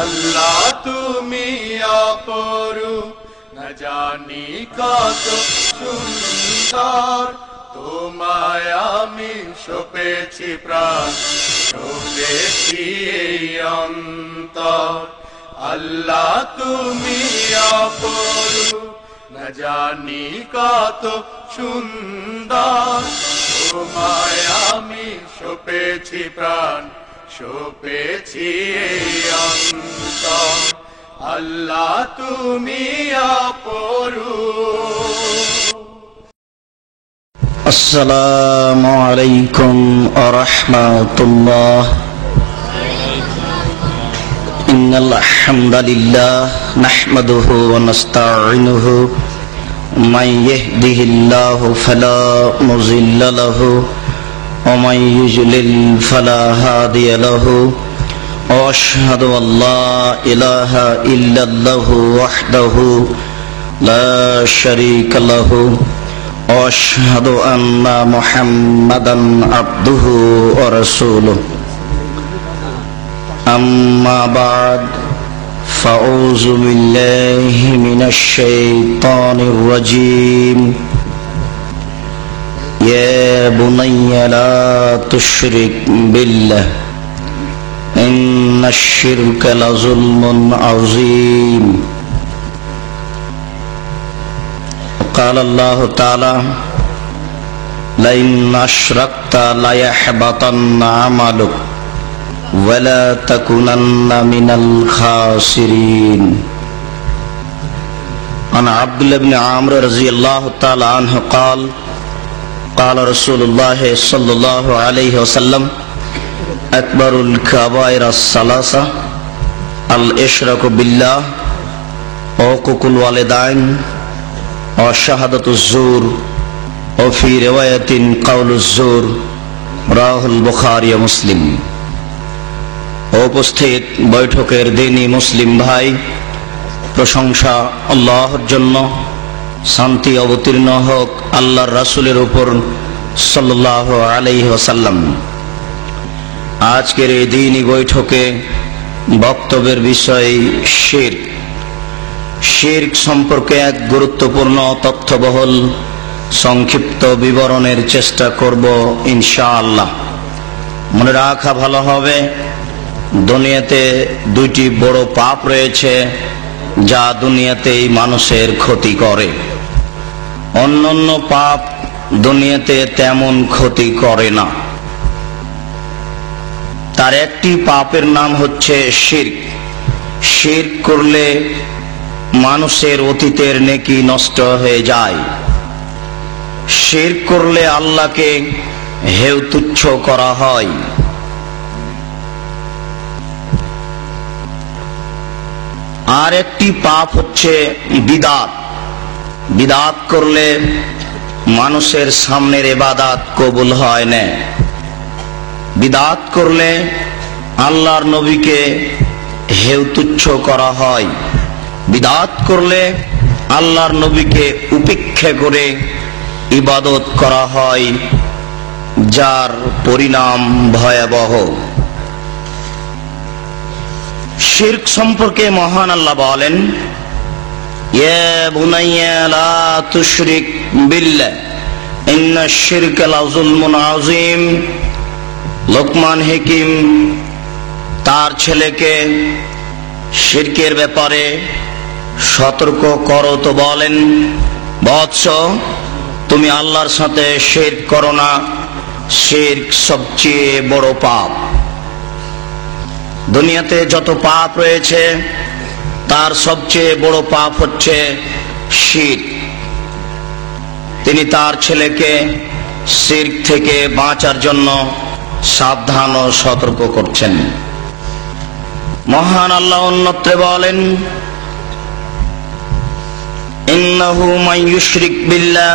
আল্লাহ তুমি অপরূপ, না জানি কত সুন্দর, তোমায় আমি সপেছি প্রাণ, সপেছি এই অন্তর। আল্লাহ তুমি অপরূপ, না জানি কত সুন্দর, তোমায় আমি সপেছি প্রাণ, সপেছি এই অন্তর। আল্লাহ তুমি অপরূপ। আসসালামু আলাইকুম ওয়া রাহমাতুল্লাহ। ইন্নাল হামদালিল্লাহ নাহমাদুহু ওয়া নাস্তাঈনুহু, মান ইয়াহদিহিল্লাহু ফালা মুযিল্লা লাহু ওয়া মান ইউযলিল ফালা হাদিয়া লাহু। ওয়া আশহাদু আল্লা ইলাহা ইল্লাল্লাহু ওয়াহদাহু লা শারীকা লাহু ওয়া আশহাদু আন্না মুহাম্মাদান আবদুহু ওয়া রাসূলুহু। আম্মা বা'দ, ফাউযু বিল্লাহি মিনাশ শাইতানির রাজীম। ইয়া বুনাইয়া লা তুশরিক বিল্লাহ, ইন্নাশ শিরকা লাযুলমুন আযীম। قال الله تعالى: لئن أشركت ليحبطن عملك ولا تكونن من الخاسرين. عن عبد الله بن عمرو رضي الله تعالى عنه قال: قال رسول الله صلى الله عليه وسلم: أكبر الكبائر الثلاثة الإشراك بالله وعقوق الوالدين وشهادة الزور وفي رواية قول الزور. রাহুল বুখারী ও মুসলিম। উপস্থিত বৈঠকের দিনী মুসলিম ভাই, প্রশংসা আল্লাহর জন্য, শান্তি অবতীর্ণ হোক আল্লাহর রাসূলের উপর সাল্লাল্লাহু আলাইহি ওয়াসাল্লাম। আজকের এই দিনী বৈঠকে বক্তব্যের বিষয় শিরক। শিরক সম্পর্কে এক গুরুত্বপূর্ণ তথ্যবহুল সংক্ষিপ্ত বিবরণের চেষ্টা করব ইনশাআল্লাহ। মনে রাখা ভালো হবে, দুনিয়াতে দুইটি বড় পাপ রয়েছে যা দুনিয়াতেই মানুষের ক্ষতি করে। অন্যান্য পাপ দুনিয়াতে তেমন ক্ষতি করে না। তার একটি পাপের নাম হচ্ছে শিরক। শিরক করলে মানুষের অতীতের নেকি নষ্ট হয়ে যায়। শিরক করলে আল্লাহকে হেয় তুচ্ছ করা হয়। আর একটি পাপ হচ্ছে বিদআত। বিদআত করলে মানুষের সামনের ইবাদত কবুল হয় না। বিদআত করলে আল্লাহর নবীকে হেয় তুচ্ছ করা হয়। বিদআত করলে আল্লাহর নবীকে উপেক্ষা করে ইবাদত করা হয়, যার পরিণাম ভয়াবহ। শিরক সম্পর্কে মহান আল্লাহ বলেন: ইয়া বুনাইয়া লা তুশরিক বিল্লাহ, ইন্নাশ শিরকা লাযুলমুন আযীম। লোকমান হাকিম তার ছেলেকে শিরকের ব্যাপারে সতর্ক করো তো বলেন: বৎস, তুমি আল্লাহর সাথে শিরক করো না, শিরক সবচেয়ে বড় পাপ। দুনিয়াতে যত পাপ রয়েছে তার সবচেয়ে বড় পাপ হচ্ছে শিরক। তিনি তার ছেলেকে শিরক থেকে বাঁচার জন্য সাবধান ও সতর্ক করছেন। মহান আল্লাহ অন্যত্রে বলেন: ইন্নাহু মান ইউশরিক বিল্লাহ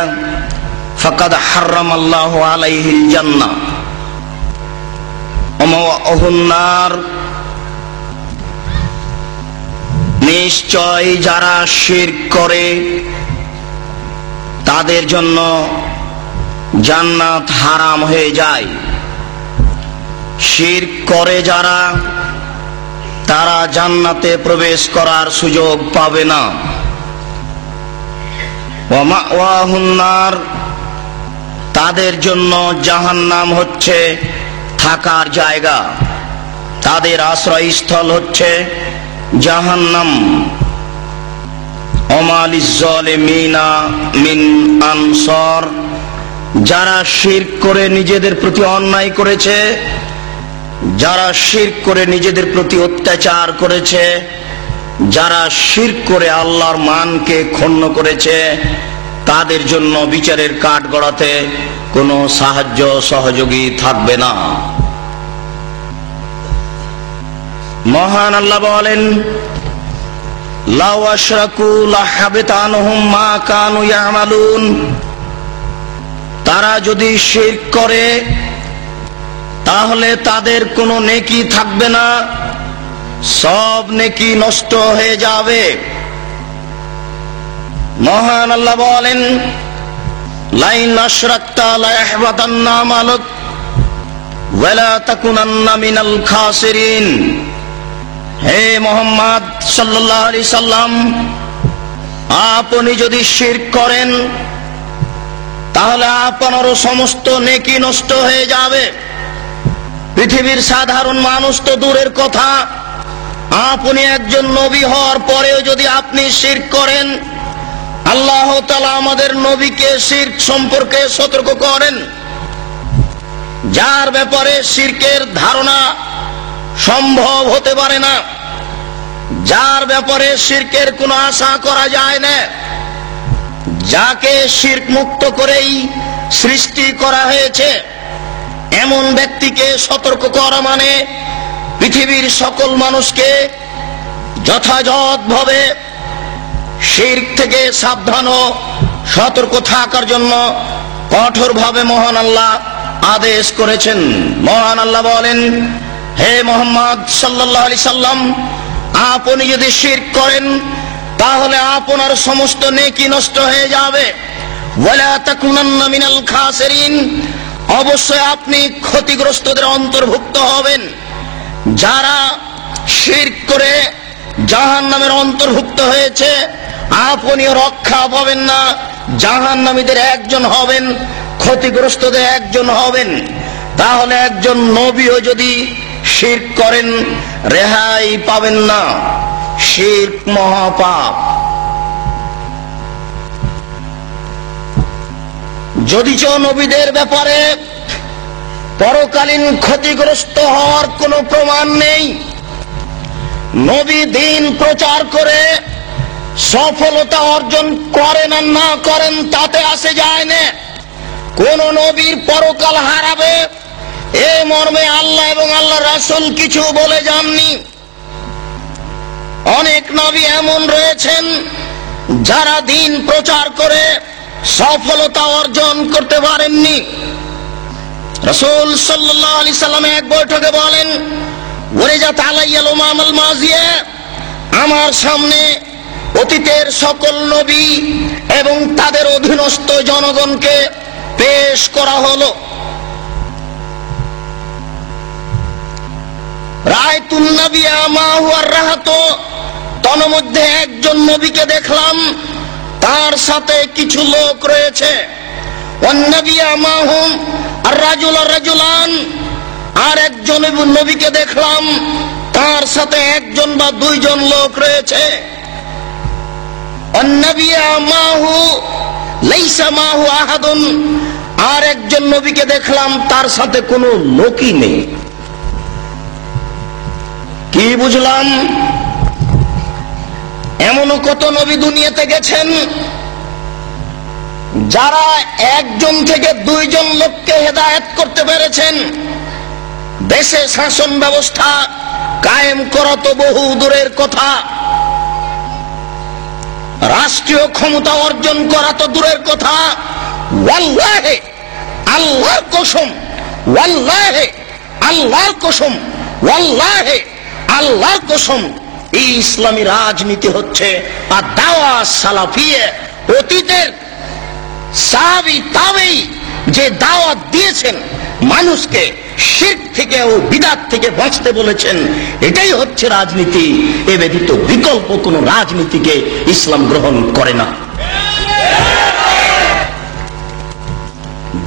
ফাকাদ হারামাল্লাহু আলাইহিল জান্নাহ ওয়া মাওয়াহুন নার। নিশ্চয় যারা শিরক করে তাদের জন্য জান্নাত হারাম হয়ে যায়। শিরক করে যারা তারা জান্নাতে প্রবেশ করার সুযোগ পাবে না। ওয়া মাওয়াহুন নার, তাদের জন্য জাহান্নাম হচ্ছে থাকার জায়গা, তাদের আশ্রয়স্থল হচ্ছে জাহান্নাম। ওমা লিজ্জালিমিনা মিন আনসার, যারা শিরক করে নিজেদের প্রতি অন্যায় করেছে, যারা শিরক করে নিজেদের প্রতি অত্যাচার করেছে, যারা শিরক করে আল্লাহর মানকে ক্ষুণ্ণ করেছে, তাদের জন্য বিচারের কাঠগড়াতে কোনো সাহায্য সহযোগী থাকবে না। মহান আল্লাহ বলেন, লাউ আশরাকু লাহাবিতা আনহুম মা কানু ইয়ামালুন, তারা যদি শিরক করে তাহলে তাদের কোনো নেকি থাকবে না, সব নেকি নষ্ট হয়ে যাবে। মহান আল্লাহ বলেন, লাইন আশরাকতা লায়াহবাতান্না আমালুক ওয়া লা তাকুনান্না মিনাল খাসিরিন। হে মুহাম্মদ সাল্লাল্লাহু আলাইহি সাল্লাম, আপনি যদি শিরক করেন তাহলে আপনারও সমস্ত নেকি নষ্ট হয়ে যাবে। পৃথিবীর সাধারণ মানুষ তো দূরের কথা, আপনি একজন নবী হওয়ার পরেও যদি আপনি শিরক করেন, আল্লাহ তাআলা আমাদের নবীকে শিরক সম্পর্কে সতর্ক করেন। যার ব্যাপারে শিরকের ধারণা সম্ভব হতে পারে না, যার ব্যাপারে শিরকের কোনো আশা করা যায় না, যাকে শিরক মুক্ত করেই সৃষ্টি করা হয়েছে, এমন ব্যক্তিকে সতর্ক করা মানে পৃথিবীর সকল মানুষকে যথাযথভাবে শিরক থেকে সাবধান ও সতর্ক থাকার জন্য কঠোরভাবে মহান আল্লাহ আদেশ করেছেন। মহান আল্লাহ বলেন, হে মুহাম্মদ সাল্লাল্লাহু আলাইহি সাল্লাম, আপনি যদি শিরক করেন তাহলে আপনার সমস্ত নেকি নষ্ট হয়ে যাবে। ওয়ালা তাকুনান্না মিনাল খাসিরিন, অবশ্যই আপনি ক্ষতিগ্রস্তদের অন্তর্ভুক্ত হবেন। যারা শিরক করে জাহান্নামের অন্তর্ভুক্ত হয়েছে, আপনিও রক্ষা পাবেন না, জাহান্নামীদের একজন হবেন, ক্ষতিগ্রস্তদের একজন হবেন। তাহলে একজন নবীও যদি শিরক করেন রেহাই পাবেন না। শিরক মহাপাপ। যদিচ নবীদের ব্যাপারে পরকালীন ক্ষতিগ্রস্ত হওয়ার কোনো প্রমাণ নেই, নবী দ্বীন প্রচার করে সফলতা অর্জন করেন আর না করেন তাতে আসে যায় না। কোন নবীর পরকাল হারাবে এ মর্মে আল্লাহ এবং আল্লাহ রাসূল কিছু বলে যাননি। অনেক নবী এমন রয়েছেন যারা দ্বীন প্রচার করে সফলতা অর্জন করতে পারেননি। রাসূল সাল্লাল্লাহু আলাইহি সাল্লাম এক বৈঠকে বলেন, ওয়ারিজাত আলাইয়াল উমামাল মাজিয়া, আমার সামনে অতীতের সকল নবী এবং তাদের অধীনস্থ জনগণকে পেশ করা হলো। রায়তুন নবিয়া মা হুয়া রাহাত, তন্মধ্যে একজন নবীকে দেখলাম, তার সাথে কিছু লোক রয়েছে। ওয়ান নবিয়া মাহুম আর রাজুল রাজুলান, আর একজন নবীকে দেখলাম, তার সাথে একজন বা দুইজন লোক রয়েছে। ওয়ান নবিয়া মাহু লাইসা মাহু আহাদুন, আর একজন নবীকে দেখলাম, তার সাথে কোনো লোকই নেই। কি বুঝলাম? এমনও কত নবী দুনিয়াতে গেছেন যারা একজন থেকে দুইজন লোককে হেদায়েত করতে পেরেছেন। দেশে শাসন ব্যবস্থা কায়েম করা তো বহু দূরের কথা, রাষ্ট্রীয় ক্ষমতা অর্জন করা তো দূরের কথা। ওয়াল্লাহি, আল্লাহর কসম, ওয়াল্লাহি, আল্লাহর কসম, ওয়াল্লাহি, আল্লাহর কসম, এই ইসলামী রাজনীতি হচ্ছে আর দাওয়া সালাফিয়ে। অতীতের সাহাবী তাবেঈ যে দাওয়াত দিয়েছেন মানুষকে, শিরক থেকে ও বিদআত থেকে বাঁচতে বলেছেন। এটাই হচ্ছে রাজনীতি। এ ব্যতীত বিকল্প কোন রাজনীতিকে ইসলাম গ্রহণ করে না।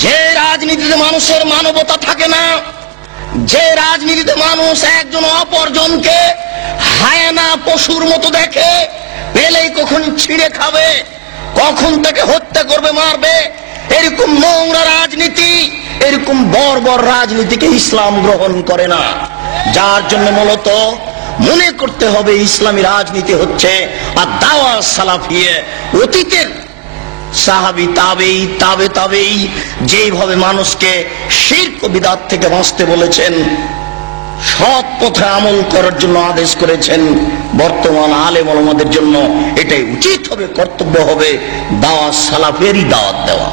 যে রাজনীতিতে মানুষের মানবতা থাকে না, যে রাজনীতিতে মানুষ একজন অপরজনকে হায়না পশুর মতো দেখে, পেলেই কখন ছিঁড়ে খাবে, কখন তাকে হত্যা করবে, মারবে, এরকম নোংরা রাজনীতি, এরকম বর্বর রাজনীতিকে ইসলাম গ্রহণ করে না। যার জন্য মূলত মনে করতে হবে ইসলামী রাজনীতি হচ্ছে আদ-দাওয়া সালাফিয়ে। অতীতের সাহাবী, তাবেঈ, তাবে তাবেঈ যেইভাবে মানুষকে শিরক ও বিদআত থেকে বাঁচতে বলেছেন, সৎ পথে আমল করার জন্য আদেশ করেছেন, বর্তমান আলেম ওলামাদের জন্য এটাই উচিত হবে, কর্তব্য হবে দাওয়াত সালাফেরই দাওয়াত দেওয়া,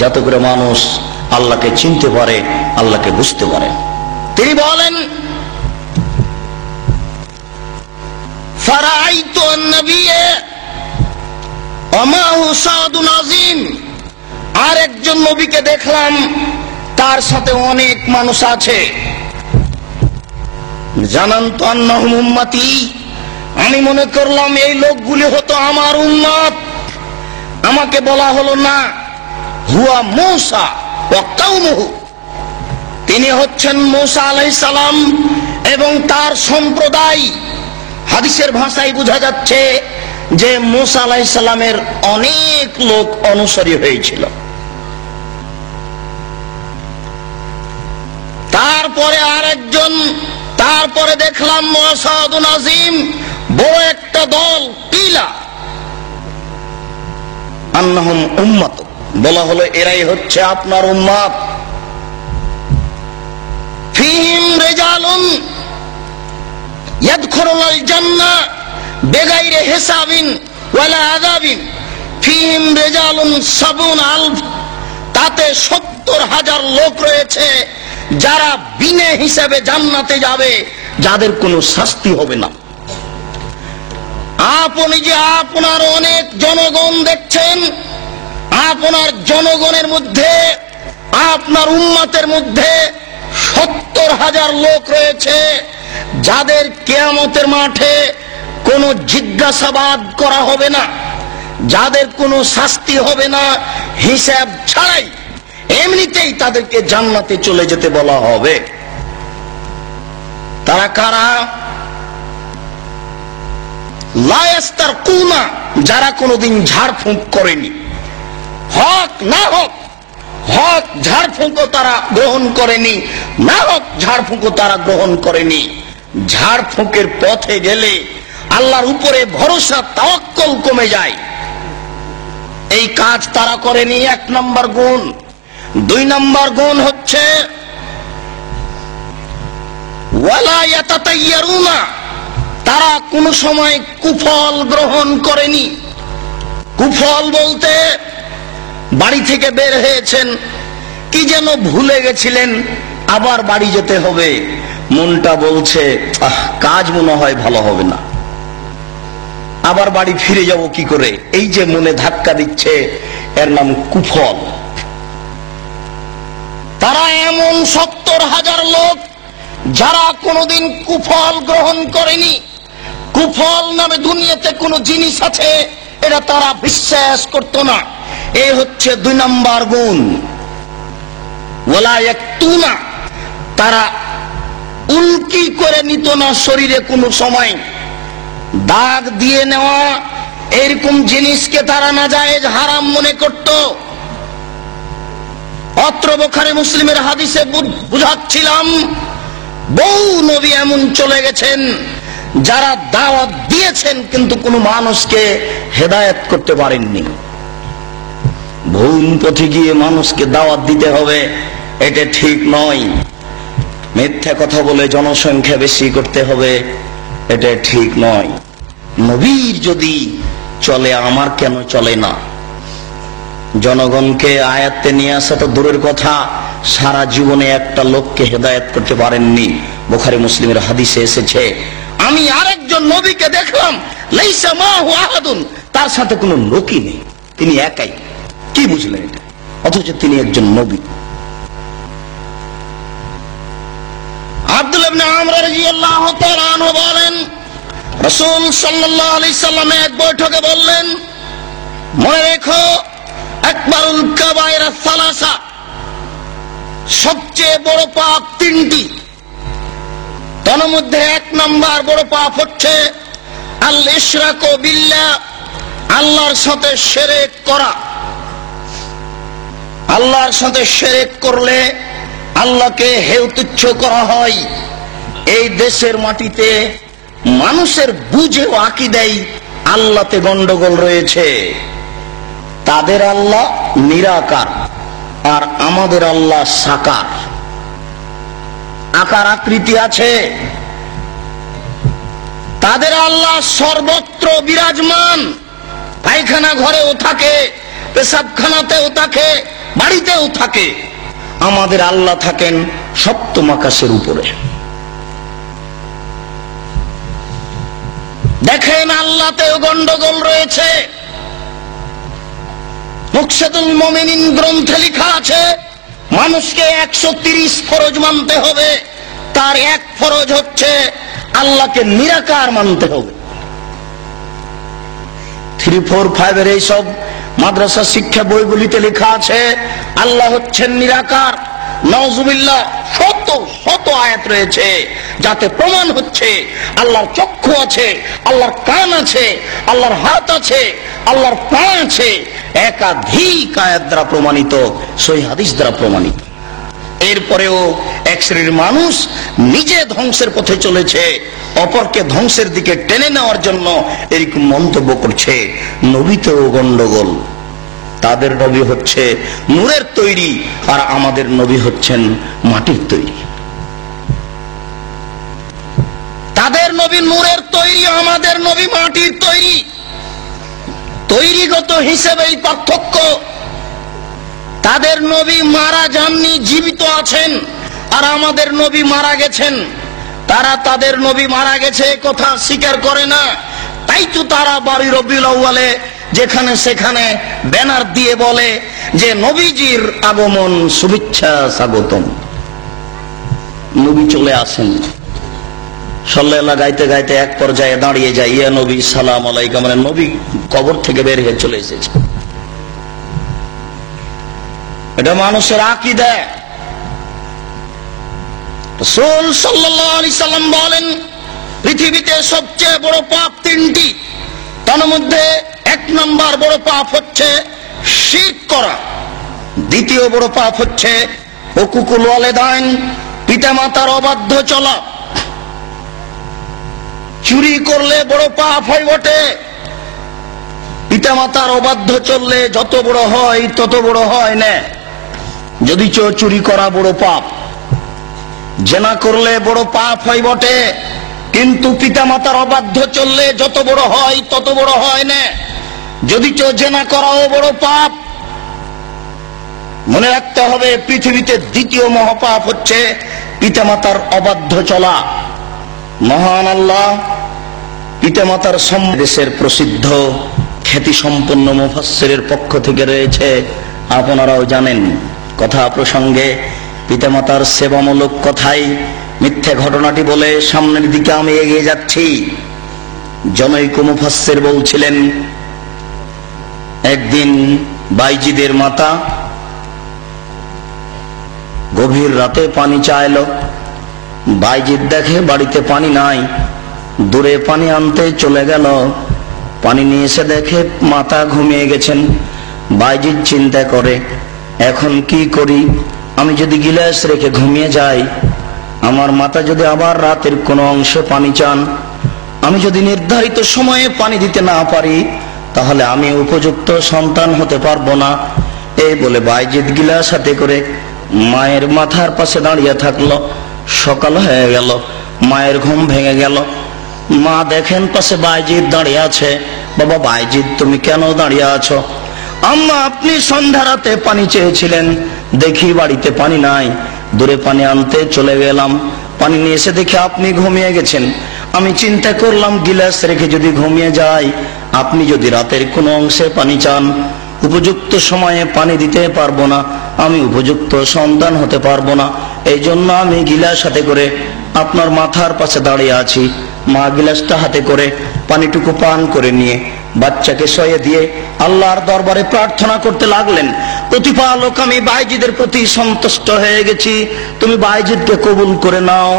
যাতে করে মানুষ আল্লাহকে চিনতে পারে, আল্লাহকে বুঝতে পারে। তিনি বলেন, ফারাআইতু আন-নবিয়্যা ওয়া মা'হু সাদুন আযীম। আরেকজন নবীকে দেখলাম, তার সাথে অনেক মানুষ আছে। জানান্তু আন্নাহুম উম্মতি, আমি মনে করলাম এই লোকগুলি হতো আমার উম্মত। আমাকে বলা হলো না, হুয়া মূসা ওয়া কওমুহু, তিনি হচ্ছেন মূসা আলাইহিস সালাম এবং তার সম্প্রদায়। হাদিসের ভাষায় বোঝা যাচ্ছে যে মূসা আলাইহিস সালামের অনেক লোক অনুসারী হয়েছিল। তারপরে আরেকজন, তারপরে দেখলাম সাদুন আযীম, বড় একটা দল, কিলা আন্নাহুম উম্মাত, বলা হলো এরাই হচ্ছে আপনার উম্মত। ফীহিম রিজালুন ইয়াদখুলুনাল জান্নাহ বিগাইরি হিসাবিন ওয়ালা আযাবিন, ফীহিম রিজালুন সাবুন আলফ, তাতে ৭০,০০০ লোক রয়েছে যারা বিনা হিসাবে জান্নাতে যাবে, যাদের কোনো শাস্তি হবে না। আপনি যে আপনার অনেক জনগণ দেখছেন, আপনার জনগণের মধ্যে, আপনার উম্মতের মধ্যে ৭০,০০০ লোক রয়েছে যাদের কিয়ামতের মাঠে কোনো জিজ্ঞাসাবাদ করা হবে না, যাদের কোনো শাস্তি হবে না, হিসাব ছাড়াই এমনিতেই তাদেরকে জান্নাতে চলে যেতে বলা হবে। তারা কারা? লা ইস্তারকুনা, যারা কোনোদিন ঝাড়ফুঁক করেনি, হক না হোক, হক ঝাড়ফুঁকও তারা গ্রহণ করেনি, না হোক ঝাড়ফুঁকও তারা গ্রহণ করেনি। ঝাড়ফুঁকের পথে গেলে আল্লাহর উপরে ভরসা, তাওয়াক্কুল কমে যায়। এই কাজ তারা করেনি, ১ নম্বর গুণ। ২ নম্বর গুণ হচ্ছে ওয়ালা ইয়াতাতাইয়ারুনা, তারা কোন সময় কুফল গ্রহণ করেনি। কুফল বলতে বাড়ি থেকে বের হয়েছেন, কি যেন ভুলে গেছিলেন, আবার বাড়ি যেতে হবে, মনটা বলছে কাজ মনে হয় ভালো হবে না, আবার বাড়ি ফিরে যাব কি করে, এই যে মনে ধাক্কা দিচ্ছে, এর নাম কুফল। তারা এমন ৭০,০০০ লোক যারা কোনোদিন কুফল গ্রহণ করেনি। কুফল নামে দুনিয়াতে কোনো জিনিস আছে এটা তারা বিশ্বাস করত না। এই হচ্ছে ২ নম্বর গুণ। ওয়ালা ইয়াকতুনা, তারা উল্কি করে নিত না শরীরে কোনো সময়। দাগ দিয়ে নেওয়া এরকম জিনিসকে তারা নাজায়েজ, হারাম মনে করত। অত্র বুখারী মুসলিমের হাদিসে বুঝাচ্ছিলাম, বহু নবী এমন চলে গেছেন যারা দাওয়াত দিয়েছেন কিন্তু কোন মানুষকে হেদায়েত করতে পারেননি। ভুল পথে গিয়ে মানুষকে দাওয়াত দিতে হবে, এটা ঠিক নয়। মিথ্যা কথা বলে জনসংখ্যা বেশি করতে হবে, এটা ঠিক নয়। নবীর যদি চলে, আমার কেন চলে না? জনগণকে আয়াতে নিয়ে আসা তো দূরের কথা, সারা জীবনে একটা লোককে হেদায়েত করতে পারেননি। বুখারী মুসলিমের হাদিসে এসেছে, আমি আরেকজন নবীকে দেখলাম, লাইসা মাহু আহাদুন, তার সাথে কোনো লোকই নেই, তিনি একাই। কি বুঝলেন এটা? অথচ তিনি একজন নবী। আমর রাদিয়াল্লাহু তাআলা আনহু বলেন, রাসূল সাল্লাল্লাহু আলাইহি সাল্লাম এক বৈঠকে বললেন, মনে রেখো আকবারুল কাবায়ের সালাসা, সবচেয়ে বড় পাপ তিনটি। তার মধ্যে এক নাম্বার বড় পাপ হচ্ছে আল ইশরাকু বিল্লাহ, আল্লাহর সাথে শিরক করা। আল্লাহর সাথে শিরক করলে আল্লাহকে হেয় তুচ্ছ করা হয়। এই দেশের মাটিতে মানুষের বুঝে ও আকীদায় আল্লাহতে গন্ডগোল রয়েছে। তাদের আল্লাহ নিরাকার আর আমাদের আল্লাহ সাকার, আকার আকৃতি আছে। তাদের আল্লাহ সর্বত্র বিরাজমান, পায়খানা ঘরেও থাকে, পেশাবখানাতেও থাকে, বাড়িতেও থাকে। আমাদের আল্লাহ থাকেন সপ্তম আকাশের উপরে। দেখেন আল্লাহতেও গন্ডগোল রয়েছে। মুকশাদুল মুমিনিন গ্রন্থে লেখা আছে, মানুষকে 130 ফরজ মানতে হবে। তার এক ফরজ হচ্ছে আল্লাহকে নিরাকার মানতে হবে। 3, 4, 5 এর এইসব মাদ্রাসা শিক্ষা বইগুলিতে লেখা আছে আল্লাহ হচ্ছেন নিরাকার। নাউজুবিল্লাহ, শত শত আয়াত রয়েছে যাতে প্রমাণ হচ্ছে আল্লাহর চক্ষু আছে, আল্লাহর কান আছে, আল্লাহর হাত আছে, আল্লাহর পা আছে। একাধিক আয়াত দ্বারা প্রমাণিত, সহিহ হাদিস দ্বারা প্রমাণিত। এরপরেও এক শ্রেণীর মানুষ নিজে ধ্বংসের পথে চলেছে, অপরকে ধ্বংসের দিকে টেনে নেওয়ার জন্য এরকম মন্তব্য করছে। নবীতেও গন্ডগোল। তাদের নবী হচ্ছে নূরের তৈরি আর আমাদের নবী হচ্ছেন মাটির তৈরি। তাদের নবী নূরের তৈরি, আমাদের নবী মাটির তৈরি। তৈরিগত হিসেবেই পার্থক্য। তাদের নবী মারা যাননি, জীবিত আছেন, আর আমাদের নবী মারা গেছেন। তারা তাদের নবী মারা গেছে কথা স্বীকার করে না, তাই তো তারা 12 রবিউল আউয়ালে যেখানে সেখানে ব্যানার দিয়ে বলে যে নবীজির আগমন, শুভেচ্ছা, স্বাগতম। নবী চলে আসেন, সাল্লাল্লাহু গাইতে গাইতে এক পর্যায়ে দাঁড়িয়ে যায়, ইয়া নবী সালাম আলাইকা, মানে নবী কবর থেকে বের হয়ে চলে এসেছে। এটা মানুষের আকীদা। রাসূল সাল্লাল্লাহু আলাইহি সাল্লাম বলেন, পৃথিবীতে সবচেয়ে বড় পাপ তিনটি। তার মধ্যে এক নাম্বার বড় পাপ হচ্ছে শিরক করা। দ্বিতীয় বড় পাপ হচ্ছে হুকুকুল ওয়ালিদাইন, পিতামাতার অবাধ্য চলা। চুরি করলে বড় পাপ হয় বটে, পিতামাতার অবাধ্য চললে যত বড় হয় তত বড় হয় না। যদি চুরি করা বড় পাপ, জেনা করলে বড় পাপ হয় বটে, কিন্তু পিতামাতার অবাধ্য চললে যত বড় হয় তত বড় হয় না। যদি জেনা করাও বড় পাপ। মনে রাখতে হবে, পৃথিবীতে দ্বিতীয় মহাপাপ হচ্ছে পিতামাতার অবাধ্য চলা। মহান আল্লাহ পিতামাতার দেশের প্রসিদ্ধ খ্যাতি সম্পন্ন মুফাসসিরের পক্ষ থেকে রয়েছে, আপনারাও জানেন। কথা প্রসঙ্গে পিতামাতার সেবামূলক কথাই মিথ্যে ঘটনাটি বলে সামনের দিকে আমি এগিয়ে যাচ্ছি। জনৈক মুফাসসির বলছিলেন, একদিন বাইজিদের মাতা গভীর রাতে পানি চাইলো। বাইজিদ দেখে বাড়িতে পানি নাই, দূরে পানি আনতে চলে গেল। পানি নিয়ে এসে দেখে মাতা ঘুমিয়ে গেছেন। বাইজিদ চিন্তা করে, এখন কি করি? আমি যদি গিলাস রেখে ঘুমিয়ে যাই, আমার মাতা যদি আবার রাতের কোনো অংশে পানি চান, আমি যদি নির্ধারিত সময়ে পানি দিতে না পারি, তাহলে আমি উপযুক্ত সন্তান হতে পারবো না। এই বলে বাইজিদ গিলাস হাতে করে মায়ের মাথার পাশে দাঁড়িয়ে থাকলো। সকাল হয়ে গেল, মায়ের ঘুম ভেঙে গেল। মা দেখেন পাশে বাইজিদ দাঁড়িয়ে আছে। বাবা বাইজিদ, তুমি কেন দাঁড়িয়ে আছো? আম্মা, আপনি সন্ধ্যা রাতে পানি চেয়েছিলেন, দেখি বাড়িতে পানি নাই, দূরে পানি আনতে চলে গেলাম। পানি নিয়ে এসে দেখে আপনি ঘুমিয়ে গেছেন। আমি চিন্তা করলাম গিলাস রেখে যদি ঘুমিয়ে যাই, আপনি যদি রাতের কোনো অংশে পানি চান, উপযুক্ত সময়ে পানি দিতে পারবো না, আমি উপযুক্ত সন্তান হতে পারবো না। এই জন্য আমি গিলাস হাতে করে আপনার মাথার পাশে দাঁড়িয়ে আছি, মা গিলাসটা হাতে করে পানিটুকু পান করে নিয়ে বাচ্চাকে শয়ে দিয়ে আল্লাহর দরবারে প্রার্থনা করতে লাগলেন, প্রতিপালক আমি বাইজিদের প্রতি সন্তুষ্ট হয়ে গেছি, তুমি বাইজিদকে কবুল করে নাও,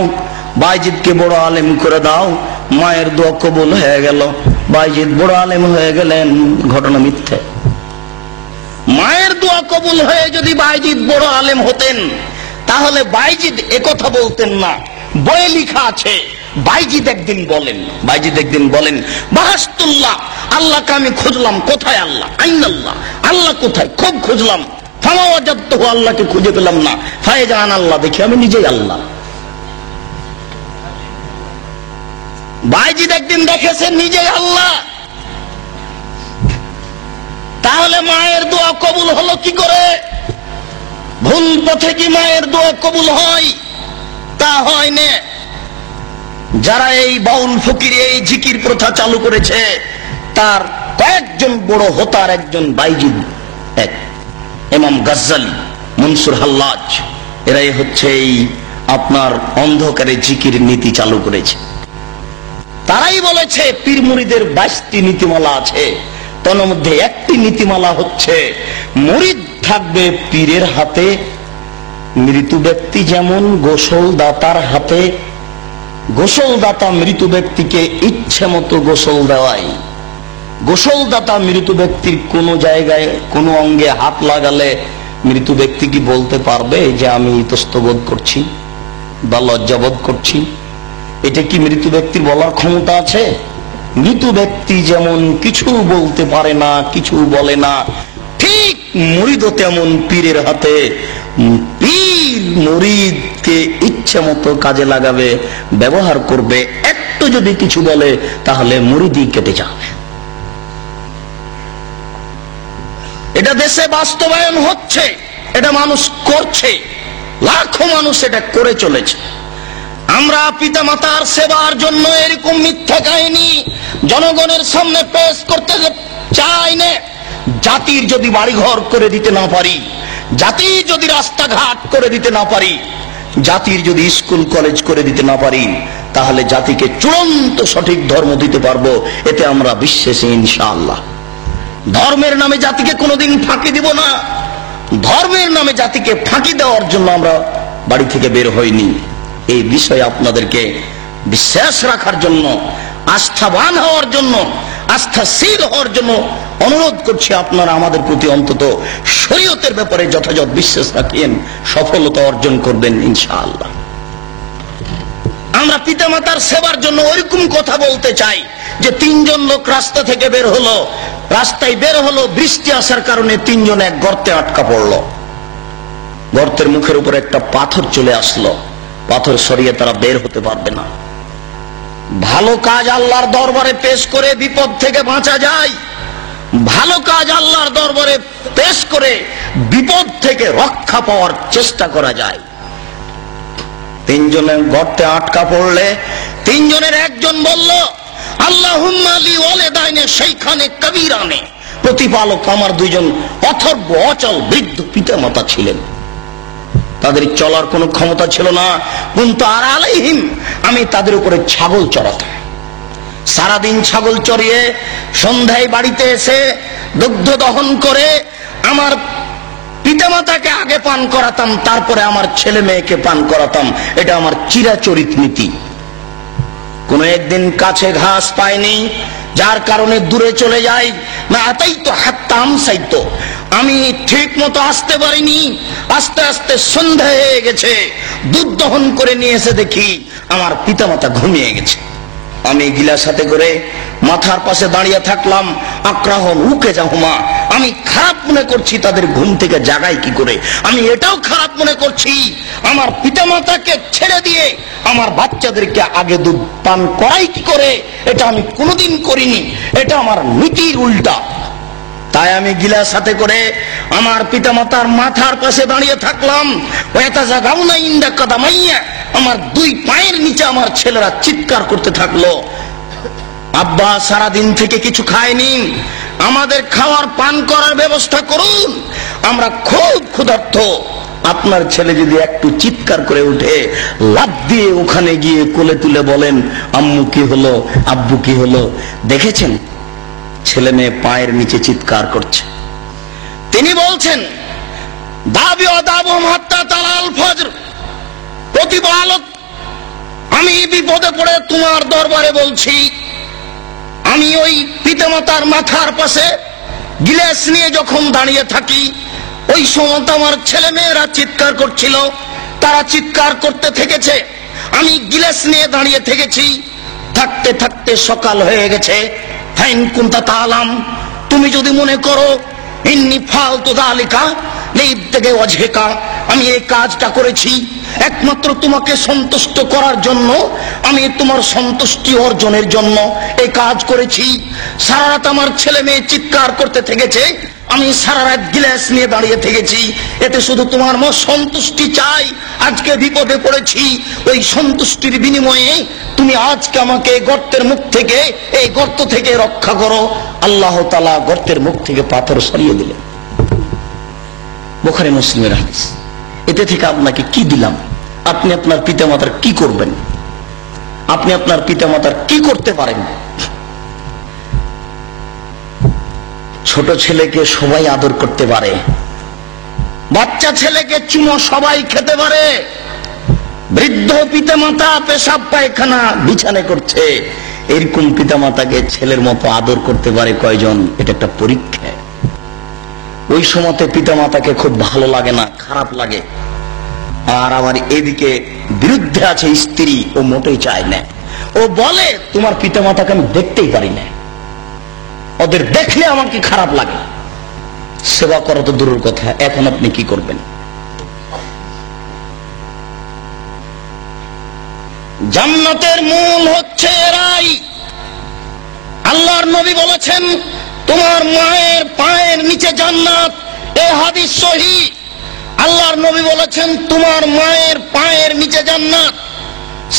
বাইজিদকে বড় আলেম করে দাও। মায়ের দোয়া কবুল হয়ে গেল, বাইজিদ বড় আলেম হয়ে গেলেন। ঘটনা মিথ্যে। মায়ের দোয়া কবুল হয়ে যদি বাইজিদ বড় আলেম হতেন, তাহলে বাইজিদ একথা বলতেন না। বইয়ে লেখা আছে, বাইজিদ একদিন বলেন বাহাস্তুল্লাহ, আল্লাহকে আমি খুঁজলাম, কোথায় আল্লাহ? আইনাল্লাহ, আল্লাহ কোথায়? খুব খুঁজলাম, ফামাওয়াজাদতুহু, আল্লাহকে খুঁজে পেলাম না। ফায়জান আল্লাহ, দেখি আমি নিজেই আল্লাহ। বাইজিদ একদিন দেখেছেন নিজেই আল্লাহ। তাহলে মায়ের দোয়া কবুল হলো কি করে? ভুল পথে কি মায়ের দোয়া কবুল হয়? তা হয় না। যারা এই বাউল ফকির এই জিকির প্রথা চালু করেছে, তার কয়েকজন বড় হোতার একজন বাইজিদ, এক ইমাম গাজ্জালি, মনসুর হাল্লাজ, এরাই হচ্ছে এই আপনার অন্ধকারে জিকির নীতি চালু করেছে। তারাই বলেছে পীর মুরিদের 22টি নীতিমালা আছে, তার মধ্যে একটি নীতিমালা হচ্ছে মুরিদ থাকবে পীরের হাতে, মৃত ব্যক্তি যেমন গোসল দাতার হাতে, গোসল দাতা মৃত ব্যক্তিকে ইচ্ছে মতো গোসল দেওয়াই। গোসল দাতা মৃত ব্যক্তির কোন জায়গায় কোন অঙ্গে হাত লাগালে মৃত ব্যক্তি কি বলতে পারবে যে আমি ইতস্তবোধ করছি বা লজ্জাবোধ করছি? এটা কি মৃত ব্যক্তির বলার ক্ষমতা আছে? মৃত ব্যক্তি যেমন কিছু বলতে পারে না, কিছু বলে না, ঠিক মুরিদও তেমন পীরের হাতে। পীর মুরিদকে ইচ্ছে মতো কাজে লাগাবে, ব্যবহার করবে। একটু যদি কিছু বলে তাহলে মুরিদই কেটে যাবে। এটা দেশে বাস্তবায়ন হচ্ছে, এটা মানুষ করছে, লাখো মানুষ এটা করে চলেছে। আমরা পিতা মাতার সেবার জন্য এরকম মিথ্যা কাহিনী জনগণের সামনে পেশ করতে চাই না। জাতির যদি বাড়িঘর করে দিতে না পারি, জাতির যদি রাস্তাঘাট করে দিতে না পারি, জাতির যদি স্কুল কলেজ করে দিতে না পারি, তাহলে জাতিকে চূড়ান্ত সঠিক ধর্ম দিতে পারবো, এতে আমরা বিশ্বাসী ইনশাআল্লাহ। ধর্মের নামে জাতিকে কোনোদিন ফাঁকি দিব না। ধর্মের নামে জাতিকে ফাঁকি দেওয়ার জন্য আমরা বাড়ি থেকে বের হইনি। এই বিষয়ে আপনাদেরকে বিশ্বাস রাখার জন্য, আস্থাবান হওয়ার জন্য, আস্থাশীল হওয়ার জন্য অনুরোধ করছি। আপনারা আমাদের প্রতি অন্তত শরীয়তের ব্যাপারে যথাযথ বিশ্বাস রাখেন, সফলতা অর্জন করবেন ইনশাআল্লাহ। আমরা পিতামাতার সেবার জন্য ওইরকম কথা বলতে চাই যে 3 জন লোক রাস্তা থেকে বের হলো, রাস্তায় বের হলো, বৃষ্টি আসার কারণে 3 জন এক গর্তে আটকা পড়লো। গর্তের মুখের উপর একটা পাথর চলে আসলো, পাথর সরিয়ে তারা বের হতে পারবে না। ভালো কাজ আল্লাহর দরবারে পেশ করে বিপদ থেকে বাঁচা যায়, ভালো কাজ আল্লাহর দরবারে পেশ করে বিপদ থেকে রক্ষা পাওয়ার চেষ্টা করা যায়। 3 জনের গর্তে আটকা পড়লে 3 জনের একজন বলল, আল্লাহুম্মা লি ওয়ালিদাইনি শাইখানে কবীরানে, প্রতিপালক আমার 2 জন অথর্ব অচল বৃদ্ধ পিতামাতা ছিলেন, তাদের চলার কোনো ক্ষমতা ছিল না। কুনতু আলাইহিম, আমি তাদের উপরে ছাগল চড়াতাম। সারাদিন ছাগল চড়িয়ে সন্ধ্যায় বাড়িতে এসে দুগ্ধ দহন করে আমার পিতামাতাকে আগে পান করাতাম, তারপরে আমার ছেলে মেয়েকে পান করাতাম। এটা আমার চিরাচরিত নীতি। কোন একদিন কাছে ঘাস পাইনি, যার কারণে দূরে চলে যাই না, এতই তো হাত্তাম সাইতো, আমি ঠিক মতো আসতে পারিনি। আস্তে আস্তে সন্ধ্যা হয়ে গেছে, দুধ দহন করে নিয়ে এসে দেখি আমার পিতামাতা ঘুমিয়ে গেছে। আমি গিলাস হাতে করে মাথার পাশে দাঁড়িয়ে থাকলাম। আক্রাহন উকে যাহুমা, আমি খারাপ মনে করছি তাদের ঘুম থেকে জাগাই কি করে। আমি এটাও খারাপ মনে করছি আমার পিতামাতাকে ছেড়ে দিয়ে আমার বাচ্চাদেরকে আগে দুধ পান করাই কি করে। এটা আমি কোনোদিন করিনি, এটা আমার নীতির উল্টা। তাই আমি গিলাস হাতে করে আমার পিতামাতার মাথার পাশে দাঁড়িয়ে থাকলাম। আমার 2 পায়ের নিচে আমার ছেলেরা চিৎকার করতে থাকলো, আব্বা সারাদিন থেকে কিছু খায়নি, আমাদের খাওয়ার পান করার ব্যবস্থা করুন, আমরা খুব ক্ষুধার্ত। আপনার ছেলে যদি একটু চিৎকার করে উঠে, লাফ দিয়ে ওখানে গিয়ে কোলে তুলে বলেন, আম্মু কি হলো, আব্বু কি হলো। দেখেছেন ছেলে মেয়ে পায়ের নিচে চিৎকার করছে। তিনি বলছেন, দাবি অদাবম হাত্তা তালাল ফজর, প্রতিপালক আমি বিপদে পড়ে তোমার দরবারে বলছি, আমি ওই পিতামাতার মাথার পাশে গিলাস নিয়ে যখন দাঁড়িয়ে থাকি, ওই সময় আমার ছেলে মেয়েরা চিৎকার করছিল, তারা চিৎকার করতে থেকেছে, আমি গিলাস নিয়ে দাঁড়িয়ে থেকেছি। থাকতে থাকতে সকাল হয়ে গেছে। ফাইন কুনতা তাআলাম, তুমি যদি মনে করো ইন্নী ফালতু যালিকা লিইবতিগা ওয়াজহিকা, আমি এই কাজটা করেছি একমাত্র তোমাকে সন্তুষ্ট করার জন্য, আমি তোমার সন্তুষ্টি অর্জনের জন্য এই কাজ করেছি। সারা রাত আমার ছেলে মেয়ে চিৎকার করতে থেকেছে, আমি সারা রাত গিলাস নিয়ে দাঁড়িয়ে থেকেছি, এতে শুধু তোমার সন্তুষ্টি চাই। আজকে বিপদে পড়েছি, ওই সন্তুষ্টির বিনিময়ে তুমি আজকে আমাকে গর্তের মুখ থেকে, এই গর্ত থেকে রক্ষা করো। আল্লাহ তাআলা গর্তের মুখ থেকে পাথর সরিয়ে দিলেন। বুখারী মুসলিমের হাদিস। এতে থেকে আপনাকে কি দিলাম? আপনি আপনার পিতামাতার কি করবেন? আপনি আপনার পিতামাতার কি করতে পারেন? ছোট ছেলেকে সবাই আদর করতে পারে, বাচ্চা ছেলেকে চুমো সবাই খেতে পারে, বৃদ্ধ পিতামাতা পেশাব পায়খানা বিছানে করছে, এরকম পিতামাতাকে ছেলের মতো আদর করতে পারে কয়জন? এটা একটা পরীক্ষা। ওই সময়তে পিতামাতাকে খুব ভালো লাগে না, খারাপ লাগে। আর আবার এদিকে বিরুদ্ধে আছে স্ত্রী, ও মোটেই চায় না। ও বলে, তোমার পিতামাতাকে আমি দেখতেই পারি না, ওদের দেখলে আমাকে খারাপ লাগে। সেবা করা তো দূরের কথা, এখন আপনি কি করবেন? জান্নাতের মূল হচ্ছে এরাই। আল্লাহর নবী বলেছেন, তোমার মায়ের পায়ের নিচে জান্নাত। এই হাদিস সহিহ। আল্লাহর নবী বলেছেন, তোমার মায়ের পায়ের নিচে জান্নাত।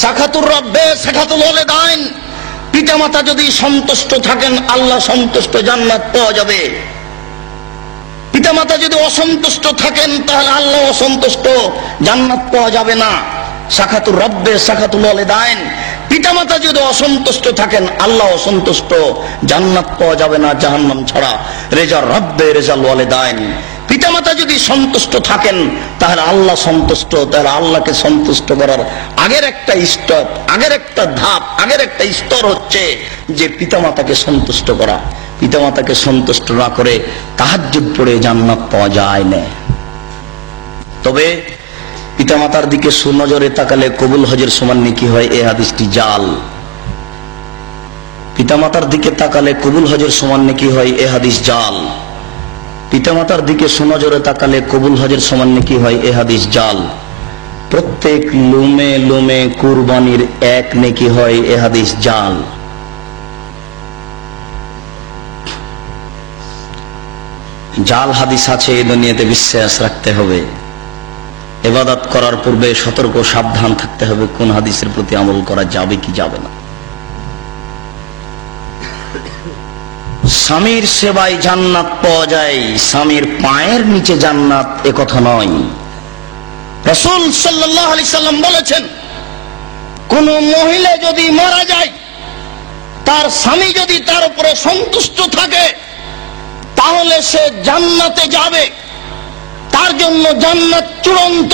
সাখাতুর রব্বে সাখাতুল ওয়ালিদাইন, পিতামাতা যদি সন্তুষ্ট থাকেন আল্লাহ সন্তুষ্ট, জান্নাত পাওয়া যাবে। পিতামাতা যদি অসন্তুষ্ট থাকেন তাহলে আল্লাহ অসন্তুষ্ট, জান্নাত পাওয়া যাবে না। সাখাতুর রব্বে সাখাতুল ওয়ালিদাইন, পিতামাতা যদি অসন্তুষ্ট থাকেন আল্লাহ অসন্তুষ্ট, জান্নাত পাওয়া যাবে না জাহান্নাম ছাড়া। রেজা রব্বে রেজাল ওয়ালিদাইন, পিতামাতা যদি সন্তুষ্ট থাকেন তাহলে আল্লাহ সন্তুষ্ট। তাহলে আল্লাহকে সন্তুষ্ট করার আগের একটা স্তর, আগের একটা ধাপ, আগের একটা স্তর হচ্ছে যে পিতামাতাকে সন্তুষ্ট করা। পিতামাতাকে সন্তুষ্ট না করে তাহাজ্জুদ পড়ে জান্নাত পাওয়া যায় না। তবে পিতামাতার দিকে সুনজরে তাকালে কবুল হজের সমান নেকি হয়, এই হাদিসটি জাল। পিতামাতার দিকে তাকালে কবুল হজের সমান নেকি হয়, এই হাদিস জাল। পিতামাতার দিকে সুনজরে তাকালে কবুল হজের সমান নেকি হয়, এই হাদিস জাল। প্রত্যেক লুমে লুমে কুরবানির এক নেকি হয়, এই হাদিস জাল। জাল হাদিস আছে, এই দুনিয়াতে বিশ্বাস রাখতে হবে। ইবাদত করার পূর্বে সতর্ক সাবধান থাকতে হবে কোন হাদিসের প্রতি আমল করা যাবে কি যাবে না। স্বামীর সেবায় জান্নাত পাওয়া যায়, স্বামীর পায়ের নিচে জান্নাত একথা নয়। রাসূল সাল্লাল্লাহু আলাইহি সাল্লাম বলেছেন, কোন মহিলা যদি মারা যায়, তার স্বামী যদি তার উপরে সন্তুষ্ট থাকে তাহলে সে জান্নাতে যাবে, তার জন্য জান্নাত চূড়ান্ত।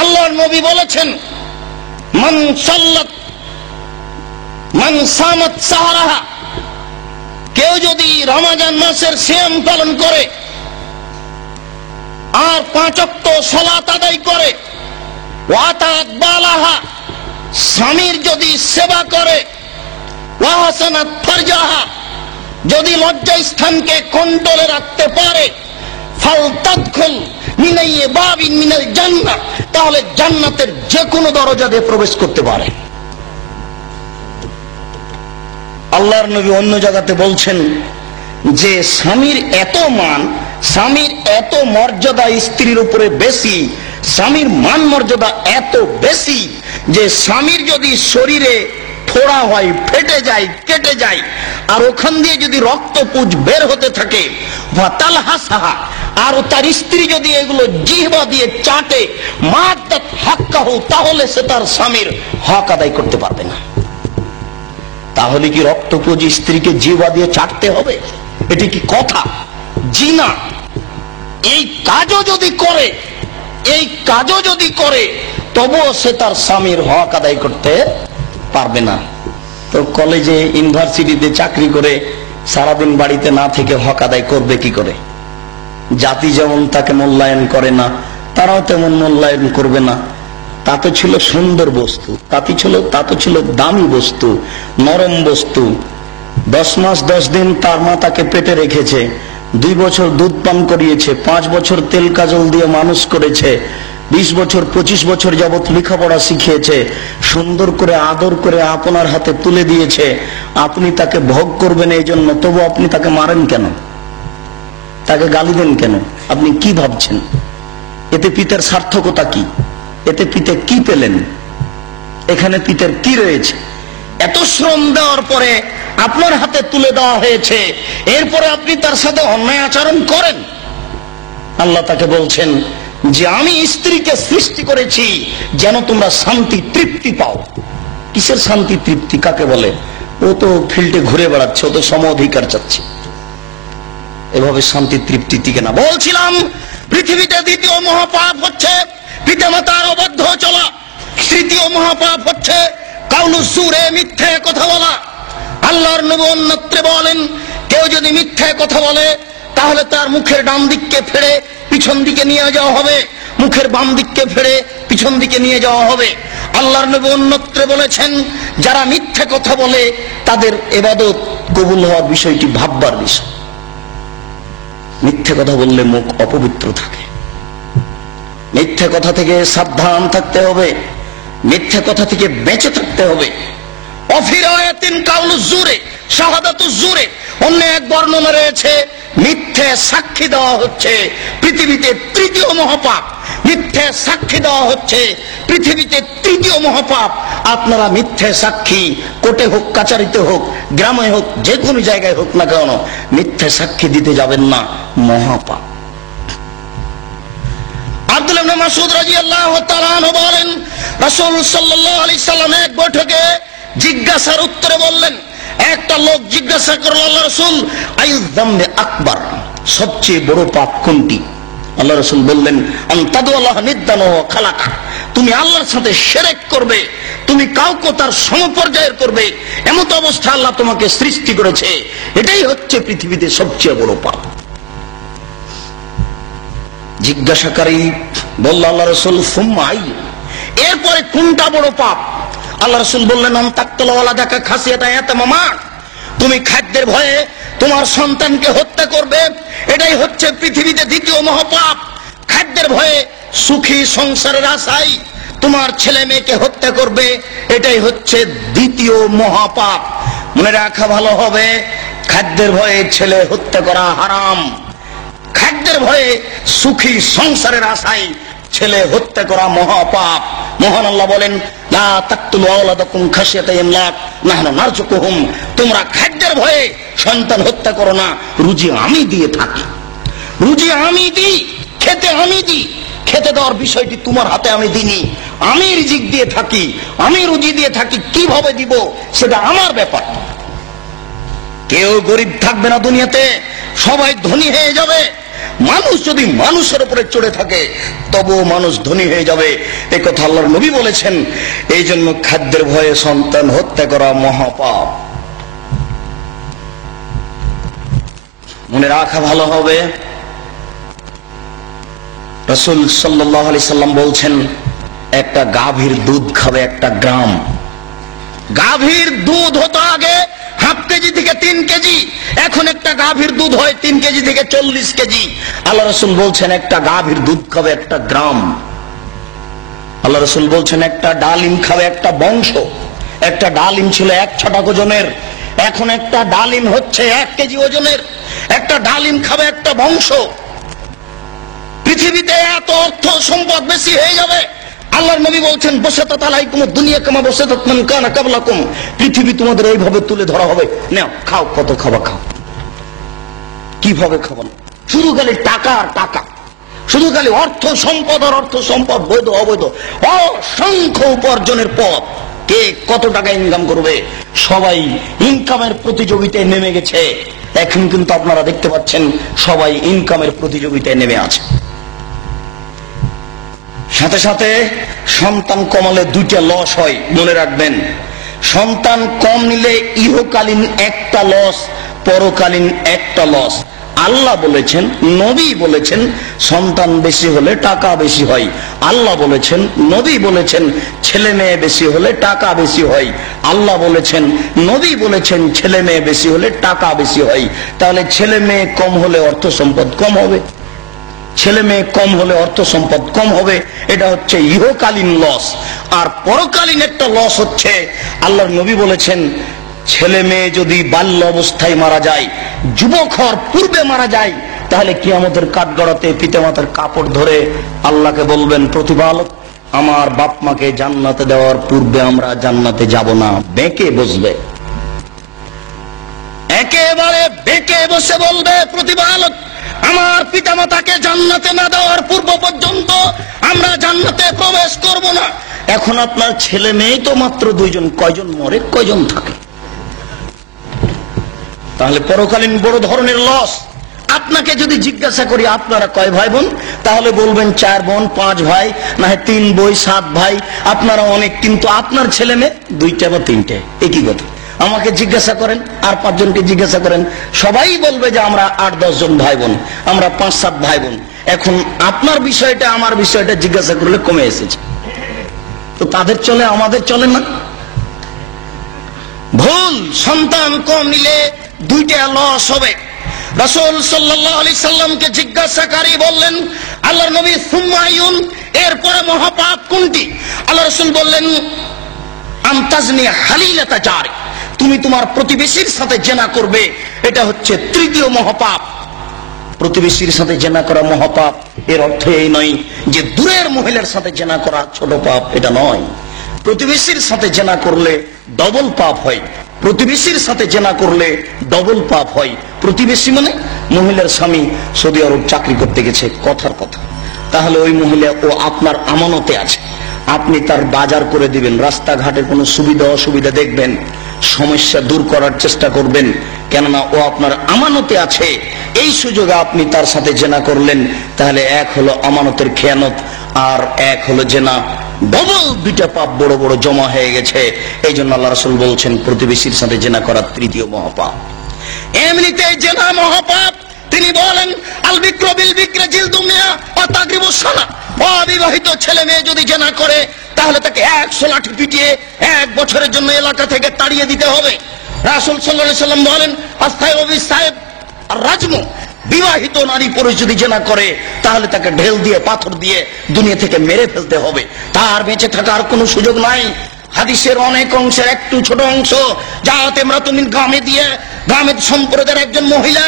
আল্লাহর নবী বলেছেন, মান সামাত সাহরাহা, কেউ যদি রমজান মাসের সিয়াম পালন করে আর 5 ওয়াক্ত সালাত আদায় করে, ওয়াতাত বালাহা, স্বামীর যদি সেবা করে, ওয়াহাসানাত ফারজাহা, যদি লজ্জা স্থানকে কন্ট্রোলে রাখতে পারে, ফালতাদখুল মিনাই বাবিন মিনাল জান্নাহ, তাহলে জান্নাতের যে কোনো দরজা দিয়ে প্রবেশ করতে পারে। আল্লাহর নবী অন্য জায়গাতে বলছেন যে স্বামীর এত মান, স্বামীর এত মর্যাদা স্ত্রীর উপরে বেশি, স্বামীর মান মর্যাদা এত বেশি যে স্বামীর যদি শরীরে ফোড়া হয়, ফেটে যায়, কেটে যায়, আর ওখান দিয়ে যদি রক্তপুঁজ বের হতে থাকে, আর তার স্ত্রী যদি এগুলো জিহ্বা দিয়ে চাটে মাদ্দাত হাক্কাহু, তাহলে সে তার স্বামীর হক আদায় করতে পারবে না। তাহলে কি রক্তপুঞ্জি স্ত্রীকে জিহ্বা দিয়ে চাটতে হবে? এটি কি কথা? জিনা। এই কাজও যদি করে তবুও সে তার স্বামীর হক আদায় করতে পারবে না। তো কলেজে ইউনিভার্সিটিতে চাকরি করে সারাদিন বাড়িতে না থেকে হক আদায় করবে কি করে? জাতি যেমন তাকে মূল্যায়ন করে না, তারাও তেমন মূল্যায়ন করবে না। তা তো ছিল সুন্দর বস্তু, তা তো ছিল দামি বস্তু, নরম বস্তু। 10 মাস 10 দিন তার মা তাকে পেটে রেখেছে, 2 বছর দুধ পান করিয়েছে, 5 বছর তেল কাজল দিয়ে মানুষ করেছে, 20 বছর 25 বছর যাবৎ লেখাপড়া শিখিয়েছে, সুন্দর করে আদর করে আপনার হাতে তুলে দিয়েছে। আপনি তাকে ভোগ করবেন এই জন্য, তবু আপনি তাকে মারেন কেন? তাকে গালি দেন কেন? আপনি কি ভাবছেন? এতে পিতার সার্থকতা কি? এতে পিতা কি পেলেন? এখানে পিতার কি রয়েছে? এত শ্রম দেওয়ার পরে আপনার হাতে তুলে দেওয়া হয়েছে, এরপরে আপনি তার সাথে অন্যায় আচরণ করেন। আল্লাহ তাকে বলছেন যে আমি স্ত্রীকে সৃষ্টি করেছি যেন তোমরা শান্তি তৃপ্তি পাও। কিসের শান্তি তৃপ্তি? কাকে বলে? ও তো ফিল্ডে ঘুরে বেড়াচ্ছে, ও তো সম অধিকার চাচ্ছে। এভাবে শান্তি তৃপ্তি টিকে না। বলছিলাম পৃথিবীতে দ্বিতীয় মহাপাপ হচ্ছে পিতামাতার অবাধ্য চলা, তৃতীয় মহাপাপ হচ্ছে কাউলু জুরে, মিথ্যে কথা বলা। আল্লাহর নবী অন্যত্রে বলেন, কেউ যদি মিথ্যে কথা বলে তাহলে তার মুখের ডান দিককে ফেড়ে পিছন দিকে নিয়ে যাওয়া হবে, মুখের বাম দিককে ফেড়ে পিছন দিকে নিয়ে যাওয়া হবে। আল্লাহর নবী অন্যত্রে বলেছেন, যারা মিথ্যে কথা বলে তাদের ইবাদত কবুল হওয়ার বিষয়টি ভাববার বিষয়। মিথ্যে কথা বললে মুখ অপবিত্র থাকে। মিথ্যে কথা থেকে সাবধান থাকতে হবে, মিথ্যে কথা থেকে বেঁচে থাকতে হবে। অফিরায়াতিন কাউলু জুরে শাহাদাতু জুরে, অন্য এক বর্ণনা রয়েছে মিথ্যে সাক্ষী দেওয়া হচ্ছে পৃথিবীতে তৃতীয় মহাপাপ। মিথ্যে সাক্ষী দেওয়া হচ্ছে পৃথিবীতে তৃতীয় মহাপাপ। আপনারা মিথ্যে সাক্ষী কোর্টে হোক, কাচারিতে হোক, গ্রামে হোক, যে কোনো জায়গায় হোক না কেন, মিথ্যে সাক্ষী দিতে যাবেন না, মহাপাপ। আব্দুল্লাহ ইবনে মাসউদ রাদিয়াল্লাহু তাআলা আনহু বলেন, রাসূল সাল্লাল্লাহু আলাইহি সাল্লাম এক বৈঠকে জিজ্ঞাসার উত্তরে বললেন, একটা লোক জিজ্ঞাসা করল, আল্লাহ রাসূল, আইয়ুয যামবি আকবার, সবচেয়ে বড় পাপ কোনটি? আল্লাহ রাসূল বললেন, আনতাদুল্লাহ নিদ্দান ওয়া খালাকা, তুমি আল্লাহর সাথে শিরক করবে, তুমি কাউকে তার সমপর্যায়ের করবে, এমত অবস্থা আল্লাহ তোমাকে সৃষ্টি করেছে, এটাই হচ্ছে পৃথিবীতে সবচেয়ে বড় পাপ। জিজ্ঞাসাকারী বলল, আল্লাহ রাসূল, সুম্মা আই, এরপরে কোনটা বড় পাপ? আল্লাহ রাসূল বললেন, আন তাকতুলা ওয়ালাদাকা খাসিয়াতা ইয়াতামামা, তুমি খাদ্যের ভয়ে তোমার সন্তানকে হত্যা করবে, এটাই হচ্ছে পৃথিবীতে দ্বিতীয় মহাপাপ। খাদ্যের ভয়ে সুখী সংসারের আশায় তোমার ছেলে মেয়েকে হত্যা করবে, এটাই হচ্ছে দ্বিতীয় মহাপাপ। মনে রাখা ভালো হবে, খাদ্যের ভয়ে ছেলে হত্যা করা হারাম। খাদ্যের ভয়ে সুখী সংসারের আশায় ছেলে হত্যা করা মহাপাপ। মহান আল্লাহ বলেন, লা তাকতুলু আওলাদাকুম খাশিয়াতা ইমলাক নাহনু নারযুকুহুম, তোমরা খাদ্যের ভয়ে সন্তান হত্যা করো না, রুজি আমি দিয়ে থাকি, রুজি আমি দিই, খেতে আমি দিই, খেতে দেওয়ার বিষয়টি তোমার হাতে আমি দিইনি, আমি রিজিক দিয়ে থাকি, আমি রুজি দিয়ে থাকি, কিভাবে দিব সেটা আমার ব্যাপার। কেউ গরিব থাকবে না দুনিয়াতে, সবাই ধনী হয়ে যাবে। মানুষ যদি মানুষের উপরে চড়ে থাকে তবুও মানুষ ধনী হয়ে যাবে, এই কথা আল্লাহর নবী বলেছেন। এই জন্য খাদ্যের ভয়ে সন্তান হত্যা করা মহাপাপ। মনে রাখা ভালো হবে, রাসূল সাল্লাল্লাহু আলাইহি সাল্লাম বলছেন, একটা গাভীর দুধ খাবে 1 গ্রাম। গাভীর দুধ হতো আগে হাফ কেজি থেকে 3 কেজি, এখন একটা গাভীর দুধ হয় 3 কেজি থেকে 40 কেজি। আল্লাহ রাসূল বলছেন, একটা গাভীর দুধ খাবে 1 গ্রাম। আল্লাহ রাসূল বলছেন, একটা ডালিম খাবে একটা বংশ। একটা ডালিম ছিল 1 ছটাক ওজনের, এখন একটা ডালিম হচ্ছে 1 কেজি ওজনের। একটা ডালিম খাবে একটা বংশ। পৃথিবীতে এত অর্থ সম্পদ বেশি হয়ে যাবে। আল্লাহর নবী বলছেন, বসাতাত আলাইকুম দুনিয়া কামা বসাতাত মান কানা ক্বাবলাকুম, পৃথিবী তোমাদের এইভাবে তুলে ধরা হবে, নাও খাও, কত খাবা খাও। কিভাবে খাবেন? শুধু খালি টাকা আর টাকা, শুধু খালি অর্থ সম্পদ আর অর্থ সম্পদ, বৈধ অবৈধ অসংখ্য উপার্জনের পথ। কে কত টাকা ইনকাম করবে, সবাই ইনকামের প্রতিযোগিতায় নেমে গেছে। এখন কিন্তু আপনারা দেখতে পাচ্ছেন সবাই ইনকামের প্রতিযোগিতায় নেমে আছে। সাথে সাথে সন্তান কমালে দুইটা লস হয়, মনে রাখবেন। সন্তান কম নিলে ইহকালীন একটা লস, পরকালীন একটা লস। আল্লাহ বলেছেন, নবী বলেছেন সন্তান বেশি হলে টাকা বেশি হয়। আল্লাহ বলেছেন, নবী বলেছেন ছেলে মেয়ে বেশি হলে টাকা বেশি হয়। আল্লাহ বলেছেন, নবী বলেছেন ছেলে মেয়ে বেশি হলে টাকা বেশি হয়। তাহলে ছেলে মেয়ে কম হলে অর্থ সম্পদ কম হবে, ছেলে মেয়ে কম হলে অর্থ সম্পদ কম হবে। এটা হচ্ছে ইহকালীন লস। আর পরকালীন একটা লস হচ্ছে, আল্লাহর নবী বলেছেন ছেলে মেয়ে যদি বাল্য অবস্থায় মারা যায়, যুবক হওয়ার পূর্বে মারা যায়, তাহলে কিয়ামতের কাঠগড়াতে পিতামাতার কাপড় ধরে আল্লাহকে বলবেন, প্রতিপালক আমার বাপ মাকে জান্নাতে দেওয়ার পূর্বে আমরা জান্নাতে যাব না। বেঁকে বসবে, একেবারে বেঁকে বসে বলবে, প্রতিপালক আমার পিতামাতাকে জান্নাতে না দেওয়ার পূর্ব পর্যন্ত আমরা জান্নাতে প্রবেশ করব না। এখন আপনার ছেলে মেয়ে তো মাত্র দুইজন, কয়জন মরে কয়জন থাকে? তাহলে পরকালীন বড় ধরনের লস। আপনাকে যদি জিজ্ঞাসা করি আপনারা কয় ভাই বোন, তাহলে বলবেন 4 বোন 5 ভাই, না 3 বই 7 ভাই। আপনারা অনেক, কিন্তু আপনার ছেলে মেয়ে 2টা বা 3টে, একই কথা। আমাকে জিজ্ঞাসা করেন, আর 5 জনকে জিজ্ঞাসা করেন, সবাই বলবে যে আমরা 8-10 জন ভাই বোন, আমরা 5-7 ভাই বোন। এখন আপনার বিষয়টা আমার বিষয়টা জিজ্ঞাসা করলে কমে এসেছে। তো তাদের চলে, আমাদের চলে না। ভুল। সন্তান কম নিলে 2টা লস হবে। রাসূল সাল্লাল্লাহু আলাইহি সাল্লামকে জিজ্ঞাসাকারী বললেন, আল্লাহর নবী সুম্মা আইয়ুন, এরপরে মহাপাপ কোনটি? আল্লাহ রাসূল বললেন, আনতাজনি হালিলাতা জারি, তুমি তোমার প্রতিবেশীর সাথে জেনা করবে, এটা হচ্ছে 3য় মহাপাপ। প্রতিবেশীর সাথে জেনা করা মহাপাপ। এর অর্থ এই নয় যে দূরের মহিলার সাথে জেনা করা ছোট পাপ, এটা নয়। প্রতিবেশীর সাথে জেনা করলে ডবল পাপ হয়। প্রতিবেশীর সাথে জেনা করলে ডবল পাপ হয়। প্রতিবেশী মানে মহিলার স্বামী সৌদি আরব চাকরি করতে গেছে, কথার কথা। তাহলে ওই মহিলা ও আপনার আমানতে আছে, আপনি তার বাজার করে দিবেন, রাস্তাঘাটে কোনো সুবিধা অসুবিধা দেখবেন, সমস্যা দূর করার চেষ্টা করবেন, কেননা ও আপনার আমানতে আছে। এই সুযোগে আপনি তার সাথে জেনা করলেন, তাহলে এক হলো আমানতের খেয়ানত, আর এক হলো জেনা। ডবল 2টা পাপ বড় বড় জমা হয়ে গেছে। এই জন্য আল্লাহ রাসূল বলছেন প্রতিবেশীর সাথে জেনা করা 3য় মহাপাপ। এমনিতেই জেনা মহাপাপ। তিনি বলেন, আল বিক্র বিল বিক্রে জিলদু মিয়া ওয়া তাগরিবু সানা, অবিবাহিত ছেলে মেয়ে যদি জেনা করে তাহলে তাকে 100 লাঠি পিটিয়ে 1 বছরের জন্য এলাকা থেকে তাড়িয়ে দিতে হবে। রাসূল সাল্লাল্লাহু আলাইহি সাল্লাম বলেন, আস্তাইবু বিসাইব আর রাজমু, বিবাহিত নারী পুরুষ যদি জেনা করে তাহলে তাকে ঢেল দিয়ে পাথর দিয়ে দুনিয়া থেকে মেরে ফেলতে হবে, তার বেঁচে থাকার কোনো সুযোগ নাই। হাদিসের অনেক অংশের একটু ছোট অংশ, যাতে আমরা তুমি গ্রামে দিয়ে গ্রামের সম্প্রদায়ের একজন মহিলা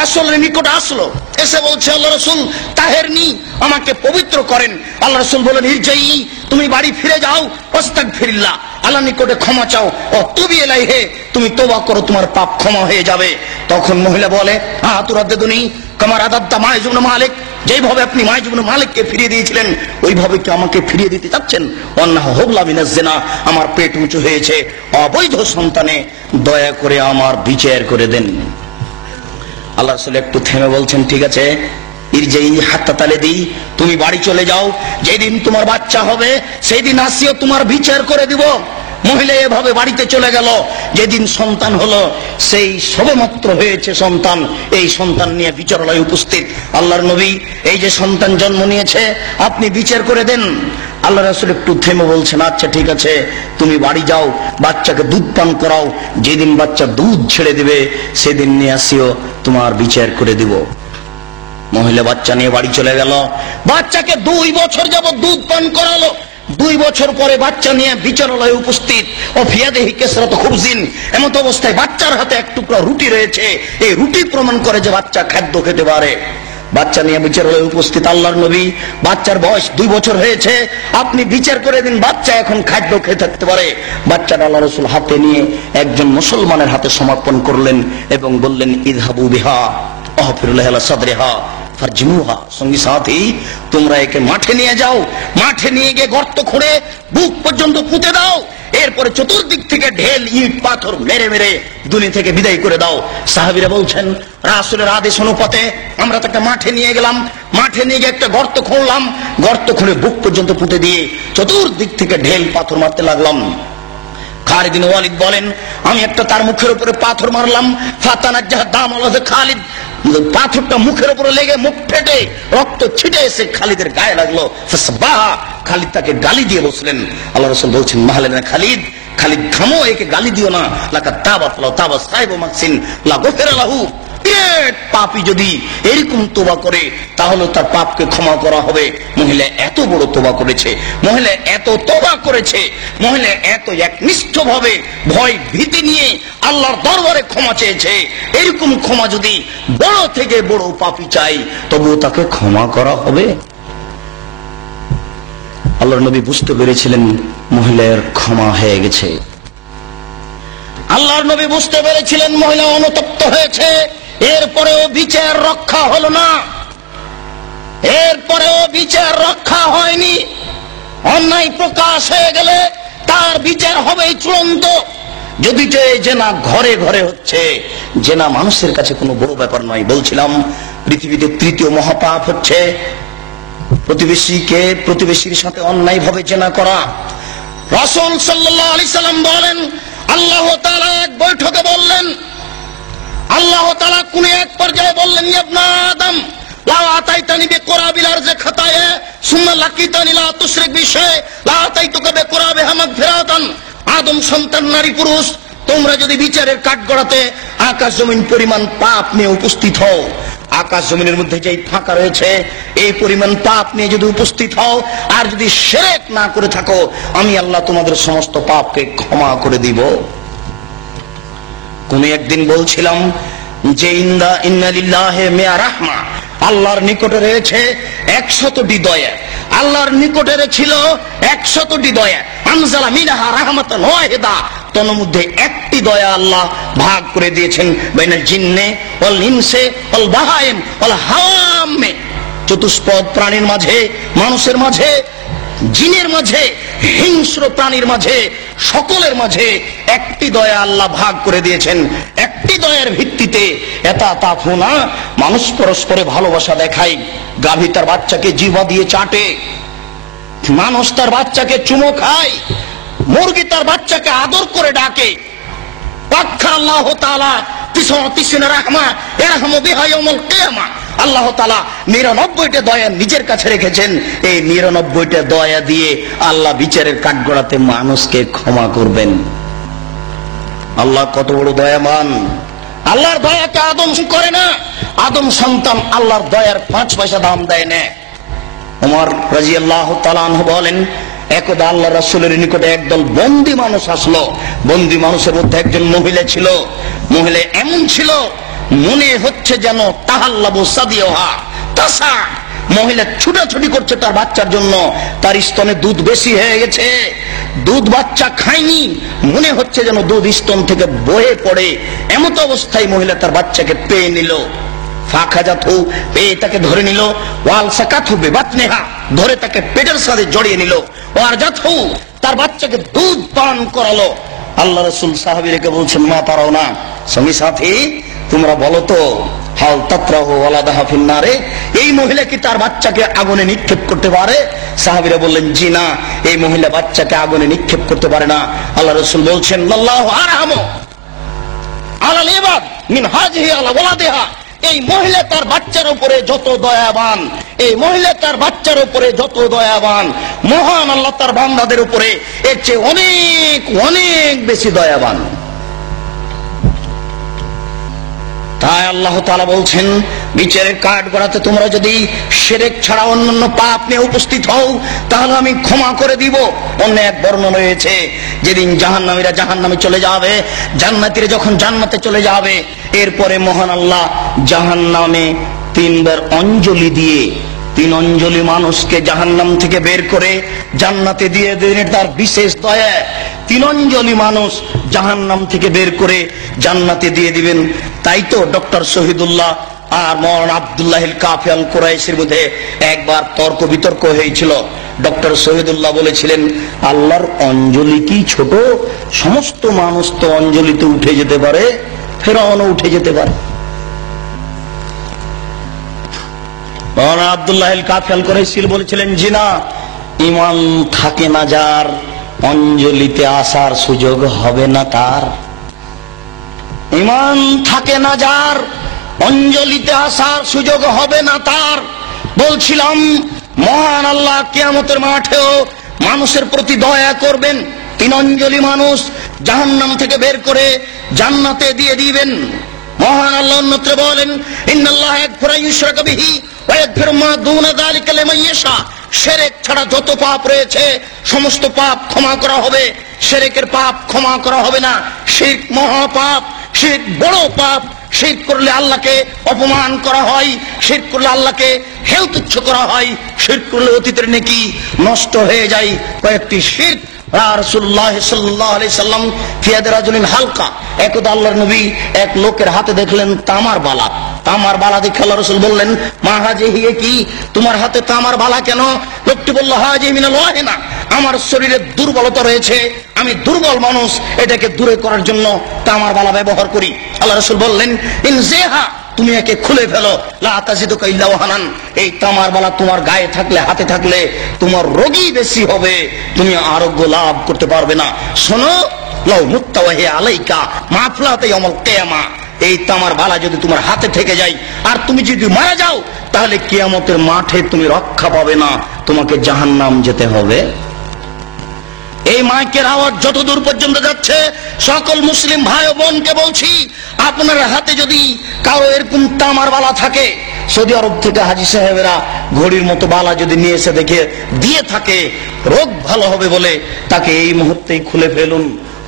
রাসূলের নিকট আসলো, এসে বলছে, আল্লাহ রাসূল তাহেরনি, আমাকে পবিত্র করেন। আল্লাহ রাসূল বলেন, ইরজাই, তুমি বাড়ি ফিরে যাও, আস্তাগফিরুল্লাহ, আল্লাহর নিকটে ক্ষমা চাও, ও তুবি ইলাইহি, তুমি তওবা করো, তোমার পাপ ক্ষমা হয়ে যাবে। তখন মহিলা বলে, আতুরাদ্দুনি কামা রাদাদ্দা মাইজ ইবনে মালিক, যেইভাবে আপনি মাইজ ইবনে মালিককে ফিরিয়ে দিয়েছিলেন ওইভাবে কি আমাকে ফিরিয়ে দিতে চাচ্ছেন? ওয়ান্নাহ হুবলা মিনাজ জিনা, আমার পেট উঁচু হয়েছে, অবৈধ সন্তানে দয়া করে আমার বিচার করে দেন। আল্লাহ রাসূল একটু থেমে বলছেন, ঠিক আছে, ইরজাই হাত্তা তালিদি, তুমি বাড়ি চলে যাও, যেদিন তোমার বাচ্চা হবে সেই দিন আসিও, তোমার বিচার করে দিব। মহিলা এভাবে বাড়িতে চলে গেল। যেদিন সন্তান হলো, সেই সবেমাত্র হয়েছে সন্তান, এই সন্তান নিয়ে বিচারালয়ে উপস্থিত। আল্লাহর নবী, এই যে সন্তান জন্ম নিয়েছে আপনি বিচার করে দেন। আল্লাহ রাসূল একটু থেমে বলছেন, আচ্ছা ঠিক আছে, তুমি বাড়ি যাও, বাচ্চাকে দুধ পান করাও, যেদিন বাচ্চা দুধ ছেড়ে দিবে সেদিন নিয়ে আসিও, তোমার বিচার করে দিব। মহিলা বাচ্চা নিয়ে বাড়ি চলে গেল, বাচ্চাকে 2 বছর যাবত দুধ পান করালো। 2 বছর পরে বাচ্চা নিয়ে বিচারালয়ে উপস্থিত। ও ফিয়াদেহি কেসরাত খুবজিন, এমত অবস্থায় বাচ্চার হাতে এক টুকরা রুটি রয়েছে। এই রুটি প্রমাণ করে যে বাচ্চা খাদ্য খেতে পারে। বাচ্চা নিয়ে বিচারালয়ে উপস্থিত আল্লাহর নবী, বাচ্চার বয়স 2 বছর হয়েছে, আপনি বিচার করে দিন, বাচ্চা এখন খাদ্য খেয়ে থাকতে পারে। বাচ্চাটা আল্লাহ রাসূল হাতে নিয়ে একজন মুসলমানের হাতে সমর্পণ করলেন এবং বললেন, ইযহাবু বিহা, ও আহফিরুল্লাহ সাদরিহা ফারজিমুহা, সঙ্গী সাথী তোমরা একে মাঠে নিয়ে যাও, মাঠে নিয়ে গিয়ে গর্ত খুঁড়ে বুক পর্যন্ত পুঁতে দাও, এরপরে চতুর্দিক থেকে ঢেল ইট পাথর মেরে মেরে দুনিয়া থেকে বিদায় করে দাও। সাহাবীরা বলছেন রাসূলের আদেশ অনুপাতে আমরা তাকে মাঠে নিয়ে গেলাম, মাঠে নিয়ে গিয়ে একটা গর্ত খুঁড়লাম, গর্ত খুঁড়ে বুক পর্যন্ত পুঁতে দিয়ে চতুর্দিক থেকে ঢেল পাথর মারতে লাগলাম। খালিদ বিন ওয়ালিদ বলেন আমি একটা তার মুখের উপরে পাথর মারলাম, ফাতানাজ্জাহ দাম আলাযা খালিদ, পাথরটা মুখের উপরে লেগে মুখ ফেটে রক্ত ছিটে এসে খালিদের গায়ে লাগলো। ফাসবাহা, খালিদ তাকে গালি দিয়ে বসলেন। আল্লাহ রাসূল বলছেন মাহলেনা খালিদ, খালিদ থামো, একে গালি দিও না। লাকাদ তাবাত লাউ তাবা সাইবু মাকসিন লা গফিরা লাহু, পাপী যদি এরকম তোবা করে তাহলে তার পাপকে ক্ষমা করা হবে। মহিলা এত বড় তোবা করেছে, মহিলা এত তোবা করেছে, মহিলা এত একনিষ্ঠ ভাবে ভয় ভীতি নিয়ে আল্লাহর দরবারে ক্ষমা চেয়েছে। এরকম ক্ষমা যদি বড় থেকে বড় পাপী চাই তবুও তাকে ক্ষমা করা হবে। আল্লাহর নবী বুঝতে পেরেছিলেন মহিলার ক্ষমা হয়ে গেছে। আল্লাহর নবী বুঝতে পেরেছিলেন মহিলা অনুতপ্ত হয়েছে, এরপরেও বিচার রক্ষা হলো না, এরপরেও বিচার রক্ষা হয়নি। অন্যায় প্রকাশ হয়ে গেলে তার বিচার হবে চূড়ান্ত। যদি জেনা ঘরে ঘরে হচ্ছে, জেনা মানুষের কাছে কোনো বড় ব্যাপার নয়। বলছিলাম পৃথিবীতে তৃতীয় মহাপাপ হচ্ছে প্রতিবেশীর সাথে অন্যায় ভাবে জেনা করা। রাসূল সাল্লাল্লাহু আলাইহি সাল্লাম বলেন আল্লাহ তাআলা এক বৈঠকে বললেন, আল্লাহ তাআলা কোন এক পর্যায়ে বললেন ইবনা আদম লা আতাইতানি বিকুরাবিল আরজি খাতায়া সুম্মা লাকিতানি লা তুশরিক বিশাই লা আতাইতুকা বিকুরাবিহা মাগফিরাতান। আদম সন্তান নারী পুরুষ, তোমরা যদি বিচারের কাঠগড়াতে আকাশ জমিন পরিমাণ পাপ নিয়ে উপস্থিত হও, আকাশ জমিনের মধ্যে যেই ফাঁকা রয়েছে এই পরিমাণ পাপ নিয়ে যদি উপস্থিত হও আর যদি শিরক না করে থাকো, আমি আল্লাহ তোমাদের সমস্ত পাপকে ক্ষমা করে দিব। কোন একদিন বলছিলাম যে ইন্না লিল্লাহি মিয়া রাহমা, আল্লাহর নিকটে রয়েছে 100টি দয়া, আল্লাহর নিকটে ছিল 100টি দয়া। আনজালা মিনহা রাহমাতান ওয়াহিদা, তোর মধ্যে একটি দয়া আল্লাহ ভাগ করে দিয়েছেন বাইনাল জিন্নে ওয়াল ইনসে ওয়াল বাহাইম ওয়াল হাওয়ামে, চতুষ্পদ প্রাণীর মাঝে, মানুষের মাঝে, জিনের মাঝে, হিংস্র প্রাণীর মাঝে, সকলের মাঝে একটি দয়া আল্লাহ ভাগ করে দিয়েছেন। একটি দয়ার ভিত্তিতে এতাতাফুনা, মানুষ পরস্পরে ভালোবাসা দেখায়। গাভী তার বাচ্চাকে জিহ্বা দিয়ে চাটে, মানুষ তার বাচ্চাকে চুমো খায়, মুরগি তার বাচ্চাকে আদর করে ডাকে। আল্লাহ তাআলা 99 রাহমা ইয়ারহামু বিহা ইয়াউমুল কিয়ামা, আল্লাহ তাআলা 99টা দয়া নিজের কাছে রেখেছেন। এই 99টা দয়া দিয়ে আল্লাহ বিচারের কাঠগড়াতে মানুষকে ক্ষমা করবেন। আল্লাহ কত বড় দয়াবান। আল্লাহর দয়াকে আদম করে না, আদম সন্তান আল্লাহর দয়ার 5 পয়সা দাম দেয় না। ওমর রাদিয়াল্লাহু তাআলা আনহু বলেন একদা আল্লাহ রাসূলের নিকটে একদল বন্দী মানুষ আসলো। বন্দী মানুষের মধ্যে একজন মহিলা ছিল। মহিলা এমন ছিল মনে হচ্ছে যেন তাহাল্লাবু সাদিয়াহা তাসা, মহিলা ছুটাছুটি করছে তার বাচ্চার জন্য, তার স্তনে দুধ বেশি হয়ে গেছে, দুধ বাচ্চা খায়নি, মনে হচ্ছে যেন দুধ স্তন থেকে বয়ে পড়ে। এমত অবস্থায় মহিলা তার বাচ্চাকে পেয়ে নিল, ফাখাজাতহু, পেয়ে তাকে ধরে নিল, ওয়াল সাকাতহু বিবাতনিহা, ধরে তাকে পেটের সাথে জড়িয়ে নিল, ওয়ারজাতহু, তার বাচ্চাকে দুধ পান করালো। আল্লাহ রাসূল সাহাবীদেরকে বলছেন মা পারাও না, সঙ্গী সাথী তোমরা বলো তো হাল তাতরাহু ওয়ালাদাহা ফিন্নারে, এই মহিলা কি তার বাচ্চাকে আগুনে নিক্ষেপ করতে পারে? সাহাবীরা বললেন জি না, এই মহিলা বাচ্চাকে আগুনে নিক্ষেপ করতে পারে না। আল্লাহ রাসূল বলছেন আল্লাহু আরহামু আলাল ইবাদ মিন হাযিহি আলা ওয়ালাদিহা, এই মহিলা তার বাচ্চার উপরে যত দয়াবান, এই মহিলা তার বাচ্চার উপরে যত দয়াবান, মহান আল্লাহ তার বান্দাদের উপরে এর চেয়ে অনেক অনেক বেশি দয়াবান। তাই আল্লাহ তাআলা বলছেন বিচারের কাঠগড়াতে তোমরা যদি শিরক ছাড়া অন্যান্য পাপ নিয়ে উপস্থিত হও তাহলে আমি ক্ষমা করে দিব। অন্য এক বর্ণনা রয়েছে যেদিন জাহান্নামীরা জাহান্নামে চলে যাবে, জান্নাতীরা যখন জান্নাতে চলে যাবে, এরপরে মহান আল্লাহ জাহান্নামে 3 বার অঞ্জলি দিয়ে 3 অঞ্জলি মানুষকে জাহান্নাম থেকে বের করে জান্নাতে দিয়ে দেন। তার বিশেষ দয়া, 3 অঞ্জলি মানুষ জাহান্নাম থেকে বের করে জান্নাতে দিয়ে দিবেন। তাই তো ডক্টর শহীদুল্লাহ আর মৌলানা আব্দুল্লাহিল কাফি আল কুরাইশির মধ্যে একবার তর্ক বিতর্ক হয়েছিল। ডক্টর শহীদুল্লাহ বলেছিলেন, আল্লাহর অঞ্জলি কি ছোট? সমস্ত মানুষ তো অঞ্জলিতে উঠে যেতে পারে, ফেরাউনও উঠে যেতে পারে। মৌলানা আব্দুল্লাহিল কাফি আল কুরাইশি বলেছিলেন, জি না, ঈমান থাকে না যার, অঞ্জলিতে আসার সুযোগ হবে না তার। ঈমান থাকে না যার, অঞ্জলিতে আসার সুযোগ হবে না তার। বলছিলাম, মহান আল্লাহ কিয়ামতের মাঠেও মানুষের প্রতি দয়া করবেন। 3 অঞ্জলি মানুষ জাহান্নাম থেকে বের করে জান্নাতে দিয়ে দিবেন। মহান আল্লাহ অন্যত্র বলেন, ইন্নাল্লাহা ইয়াগফিরু ইউশরাকা বিহি ওয়া ইয়াগফিরু মা দুনা যালিকা লিমান ইয়াশা। শিরক ছাড়া যত পাপ রয়েছে সমস্ত পাপ ক্ষমা করা হবে, শিরকের পাপ ক্ষমা করা হবে না। শিরক মহাপাপ, শিরক বড় পাপ। শিরক করলে আল্লাহকে অপমান করা হয়, শিরক করলে আল্লাহকে হেয় তুচ্ছ করা হয়, শিরক করলে অতীতের নেকি নষ্ট হয়ে যায়। কয়েকটি শিরক রাসূলুল্লাহ সাল্লাল্লাহু আলাইহি সাল্লাম ফিয়াদ রাজুলিন হালকা, একদা আল্লাহর নবী এক লোকের হাতে দেখলেন তামার বালা। তামার বালা দেখে আল্লাহ রাসূল বললেন, মা হাজিহি, কি তোমার হাতে তামার বালা কেন? লোকটি বলল, হাজিহি মিনাল ওয়াহিনা, আমার শরীরে দুর্বলতা রয়েছে, আমি দুর্বল মানুষ, এটাকে দূরে করার জন্য তামার বালা ব্যবহার করি। আল্লাহ রাসূল বললেন, ইনজিহা, তুমি একে খুলে ফেলো, লা তাজিদুকা ইল্লা ওয়াহানান। এই তামার বালা তোমার গায়ে থাকলে, হাতে থাকলে তোমার রোগী বেশি হবে, তুমি আরোগ্য লাভ করতে পারবে না। শোনো, লাউ মুত্তা ওয়া হিয়া আলাইকা মাফলাতা ইয়াউমুল কিয়ামা, এই তামার বালা যদি তোমার হাতে থেকে যায় আর তুমি যদি মারা যাও, তাহলে কিয়ামতের মাঠে তুমি রক্ষা পাবে না, তোমাকে জাহান্নাম যেতে হবে। এই মাইকের আওয়াজ যত দূর পর্যন্ত যাচ্ছে, সকল মুসলিম ভাই ও বোনকে বলছি, আপনার হাতে যদি কারো এরকম তামার বালা থাকে, সৌদি আরব থেকে হাজী সাহেবেরা ঘড়ির মতো বালা যদি নিয়ে এসে দেখে দিয়ে থাকে, রোগ ভালো হবে বলে তাকে এই মুহূর্তেই খুলে ফেলুন।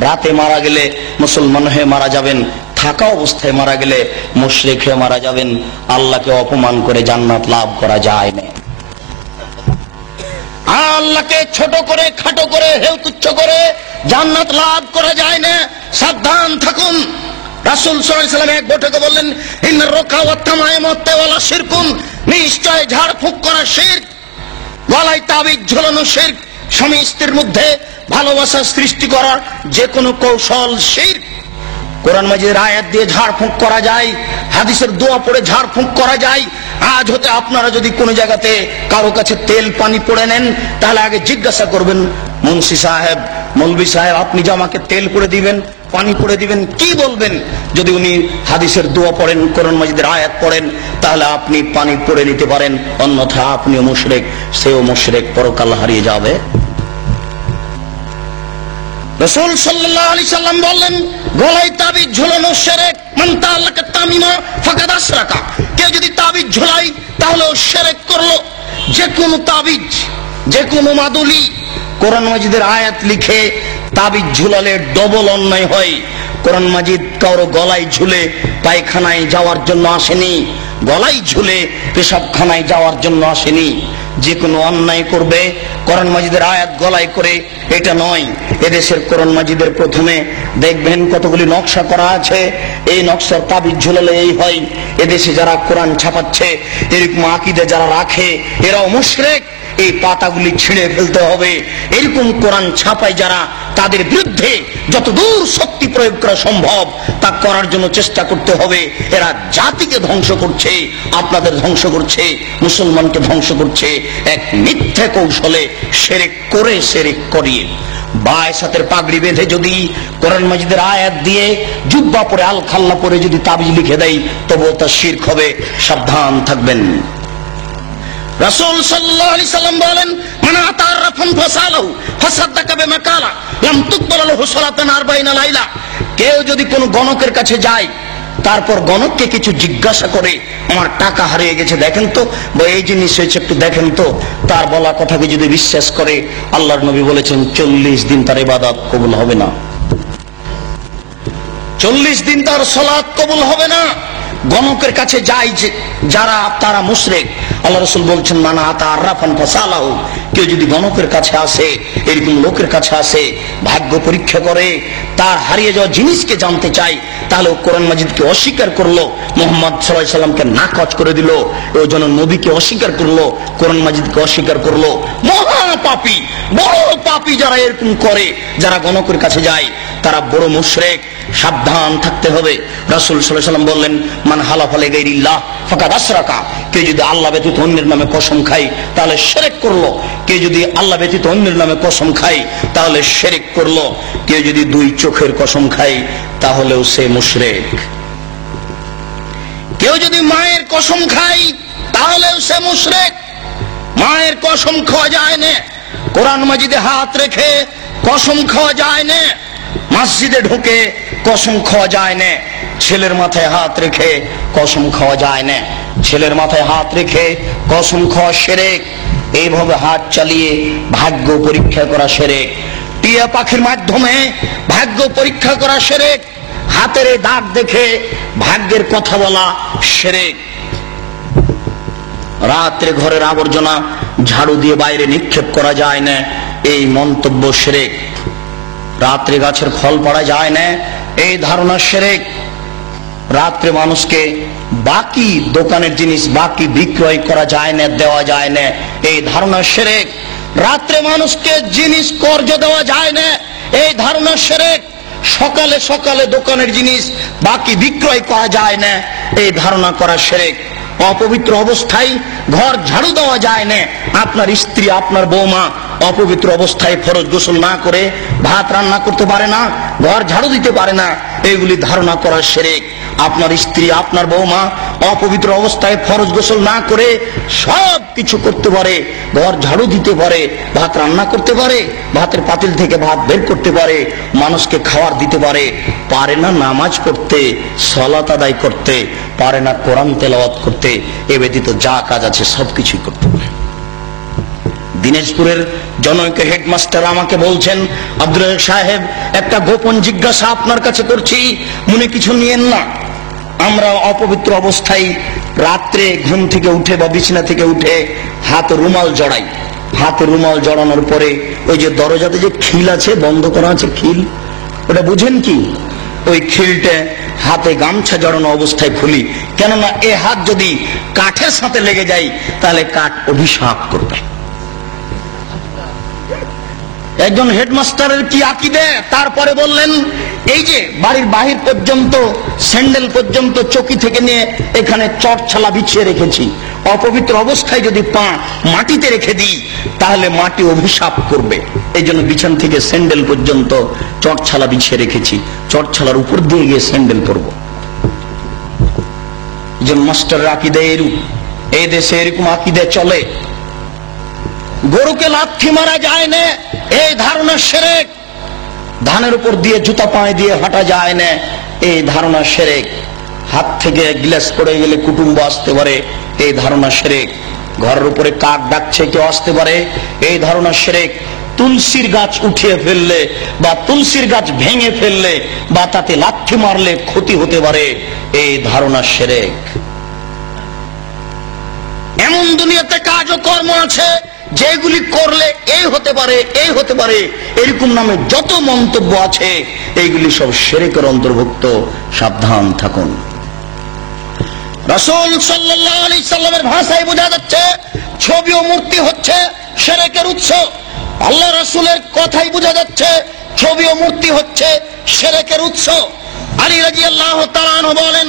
রাতে মারা গেলে মুসলমান হয়ে মারা যাবেন, থাকা অবস্থায় মারা গেলে মুশরিক হয়ে মারা যাবেন। আল্লাহকে অপমান করে জান্নাত লাভ করা যায় না। আল্লাহকে ছোট করে, খাটো করে, হেয় তুচ্ছ করে জান্নাত লাভ করা যায় না। সাবধান থাকুন। রাসূল সাল্লাল্লাহু আলাইহি ওয়াসাল্লাম এক বৈঠকে বললেন, ইন্নার রুকা ওয়াত তামাইম ওয়াত তাওয়ালা শিরকুন, নিশ্চয় ঝাড়ফুঁক করা শিরক, গলায় তাবিজ ঝোলানো শিরক, স্বামী স্ত্রীর মধ্যে ভালোবাসা সৃষ্টি করার যে কোনো কৌশল শিরক। কোরআন মাজিদের আয়াত দিয়ে ঝাড়ফুঁক করা যায়, হাদিসের দোয়া পড়ে ঝাড়ফুঁক করা যায়। আজ হতে আপনারা যদি কোনো জায়গাতে কারো কাছে তেল পানি পড়ে নেন, তাহলে আগে জিজ্ঞাসা করবেন, মুন্সি সাহেব, মৌলভী সাহেব, আপনি যে আমাকে তেল করে দিবেন, পানি পড়ে দিবেন, কি বলবেন? যদি উনি হাদিসের দোয়া পড়েন, কোরআন মাজিদের আয়াত পড়েন, তাহলে আপনি পানি পড়ে নিতে পারেন, অন্যথা আপনিও মুশরিক, সেও মুশরিক, পরকাল হারিয়ে যাবে। রাসূল সাল্লাল্লাহু আলাইহি সাল্লাম বললেন, গলায় তাবিজ ঝুলানো শিরক, মান তাআল্লাকা তামিমা ফাকাদ আশরাকা, কেউ যদি তাবিজ ঝুলায় তাহলে ও শিরক করলো। যে কোনো তাবিজ, যে কোনো মাদুলি, কোরআন মাজিদের আয়াত লিখে তাবিজ ঝুলালে ডবল অন্যায় হয়। কোরআন মাজিদ কারো গলায় ঝুলে পায়খানায় যাওয়ার জন্য আসেনি, গলায় ঝুলে পেশাবখানায় যাওয়ার জন্য আসেনি। যে কোনো অন্যায় করবে কোরআন মাজিদের আয়াত গলায় করে, এটা নয়। এদেশের কোরআন মাজিদের প্রথমে দেখবেন কতগুলি নকশা করা আছে, এই নকশার তাবিজ ঝুলালে এই হয়। এদেশে যারা কোরআন ছাপাচ্ছে, এরকম আকীদা যারা রাখে, এরাও মুশরিক। এই পাতাগুলি ছিঁড়ে ফেলতে হবে। এরকম কোরআন ছাপায় যারা, তাদের বিরুদ্ধে যত দূর শক্তি প্রয়োগ করা সম্ভব তা করার জন্য চেষ্টা করতে হবে। এরা জাতিকে ধ্বংস করছে, আপনাদের ধ্বংস করছে, মুসলমানকে ধ্বংস করছে এক মিথ্যা কৌশলে, শিরক করে, শিরক করিয়ে। বায়সাতের পাগড়ি বেঁধে যদি কোরআন মাজিদের আয়াত দিয়ে জুব্বা পরে, আল খাল্লা পরে যদি তাবিজ লিখে দেয়, তবুও তা শিরক হবে। সাবধান থাকবেন। রাসূল সাল্লাল্লাহু আলাইহি সাল্লাম বলেন, মান আতারাফান ফাসালাহু ফাসাদাকা বিমা কালা লাম তুকবাল লাহু সালাতান 40 লাইলা। কেউ যদি কোনো গণকের কাছে যায়, তারপর গণককে কিছু জিজ্ঞাসা করে, আমার টাকা হারিয়ে গেছে দেখেন তো, বা এই জিনিস হয়েছে একটু দেখেন তো, তার বলা কথাকে যদি বিশ্বাস করে, আল্লাহর নবী বলেছেন 40 দিন তার ইবাদত কবুল হবে না, 40 দিন তার সালাত কবুল হবে না। গণকের কাছে যায় যারা, তারা মুশরিক। আল্লাহ রাসূল বলছেন, মান আতারাফান ফাসালাহু, কেউ যদি গণকের কাছে আসে, এরকম লোকের কাছে আসে, ভাগ্য পরীক্ষা করে, তার হারিয়ে যাওয়া জিনিসকে জানতে চাই, তাহলে ও কোরআন মাজিদকে অস্বীকার করলো, মুহাম্মদ সাল্লাল্লাহু আলাইহি সাল্লামকে নাকচ করে দিল, ও যেন নবীকে অস্বীকার করলো, কোরআন মাজিদকে অস্বীকার করলো। মহা পাপী, বড় পাপী যারা এরকম করে, যারা গণকের কাছে যায়, তারা বড় মুশরিক। সাবধান থাকতে হবে। রাসূল সাল্লাল্লাহু আলাইহি সাল্লাম বললেন, মান হালাফা লিগাইরিল্লাহ ফাকাদ আশরাকা। কেউ যদি আল্লাহ ব্যতীত অন্যের নামে কসম খায় তাহলে শিরক করলো। কেউ যদি আল্লাহ ব্যতীত অন্যের নামে কসম খায় তাহলে শিরক করলো। কেউ যদি দুই চোখের কসম খায় তাহলেও সে মুশরিক। কেউ যদি মায়ের কসম খায় তাহলেও সে মুশরিক। মায়ের কসম খাওয়া যায় না, কোরআন মাজিদে হাত রেখে কসম খাওয়া যায় না, মসজিদে ঢুকে কসম খাওয়া যায় না, ছেলের মাথায় হাত রেখে কসম খাওয়া যায় না, ছেলের মাথায় হাত রেখে কসম খাওয়া শিরক। এইভাবে হাত চালিয়ে ভাগ্য পরীক্ষা করা শিরক। টিয়া পাখির মাধ্যমে ভাগ্য পরীক্ষা করা শিরক। হাতের দাগ দেখে ভাগ্যের কথা বলা শিরক। রাত্রে ঘরের আবর্জনা ঝাড়ু দিয়ে বাইরে নিক্ষেপ করা যায় না, এই মন্তব্য শিরক। রাত্রে গাছের ফল পাড়া যায় না, এই ধারণা শিরক। রাত্রে মানুষকে বাকি দোকানের জিনিস বাকি বিক্রয় করা যায় না, দেওয়া যায় না, এই ধারণা শিরক। রাত্রে মানুষকে জিনিস কর্জ দেওয়া যায় না, এই ধারণা শিরক। সকালে সকালে দোকানের জিনিস বাকি বিক্রয় করা যায় না, এই ধারণা করা শিরক। অপবিত্র অবস্থায় ঘর ঝাড়ু দেওয়া যায় না। আপনার স্ত্রী, আপনার বৌমা অপবিত্র অবস্থায় ফরজ গোসল না করে ভাত রান্না করতে পারে না, ঘর ঝাড়ু দিতে পারে না, এইগুলি ধারণা করা শিরক। আপনার স্ত্রী, আপনার বৌমা অপবিত্র অবস্থায় ফরজ গোসল না করে সব কিছু করতে পারে, ঘর ঝাড়ু দিতে পারে, ভাত রান্না করতে পারে, ভাতের পাতিল থেকে ভাত বের করতে পারে, মানুষকে খাবার দিতে পারে, পারে না নামাজ পড়তে, সালাত আদায় করতে, পারে না কোরআন তেলাওয়াত করতে, এ ব্যতীত যা কাজ আছে সবকিছুই করতে পারে। দিনাজপুরের জনৈক হেডমাস্টার আমাকে বলছেন, আব্দুল রাজ্জাক সাহেব, একটা গোপন জিজ্ঞাসা আপনার কাছে করছি, মনে কিছু নিয়েন না। আমরা অপবিত্র অবস্থায় রাত্রে ঘুম থেকে উঠে বা বিছানা থেকে উঠে হাতে রুমাল জড়াই। হাতে রুমাল জড়ানোর পরে ওই যে দরজাতে যে খিল আছে, বন্ধ করা আছে খিল, ওটা বুঝেন কি? ওই খিলটা হাতে গামছা জড়ানো অবস্থায় খুলি, কেননা এ হাত যদি কাঠের সাথে লেগে যায় তাহলে কাঠ অভিশাপ করবে। একজন হেডমাস্টারের কি আকীদা! তারপরে বললেন, এই যে বাড়ির বাহির পর্যন্ত, স্যান্ডেল পর্যন্ত চকি থেকে নিয়ে এখানে চটছালা বিছিয়ে রেখেছি, অপবিত্র অবস্থায় যদি পা মাটিতে রেখে দিই তাহলে মাটি অভিশাপ করবে, এই জন্য বিছান থেকে স্যান্ডেল পর্যন্ত চটছালা বিছিয়ে রেখেছি, চটছালার উপর দিয়ে গিয়ে স্যান্ডেল পরব। একজন মাস্টারের আকীদা এরূপ। এই দেশে এরকম আকীদা চলে। গরুকে লাথি মারা যায় না, এই ধারণা শিরক। ধানের উপর দিয়ে জুতা পায়ে দিয়ে হাঁটা যায় না, এই ধারণা শিরক। হাত থেকে গ্লাস পড়ে গেলে কুটুম্ব আসতে পারে, এই ধারণা শিরক। ঘরের উপরে কাক ডাকছে, কেউ আসতে পারে, এই ধারণা শিরক। তুলসীর গাছ উঠিয়ে ফেললে বা তুলসীর গাছ ভেঙে ফেললে বা তাতে লাথি মারলে ক্ষতি হতে পারে, এই ধারণা শিরক। এমন দুনিয়াতে কাজ ও কর্ম আছে যেগুলি করলে এই হতে পারে, এই হতে পারে, এরকম নামে যত মন্তব্য আছে এইগুলি সব শিরকের অন্তর্ভুক্ত। সাবধান থাকুন। রাসূল সাল্লাল্লাহু আলাইহি সাল্লামের ভাষায় বোঝা যাচ্ছে ছবি ও মূর্তি হচ্ছে শিরকের উৎস। আল্লাহ রাসূলের কথাই বোঝা যাচ্ছে ছবি ও মূর্তি হচ্ছে শিরকের উৎস। আলী রাদিয়াল্লাহু তাআলা আনহু বলেন,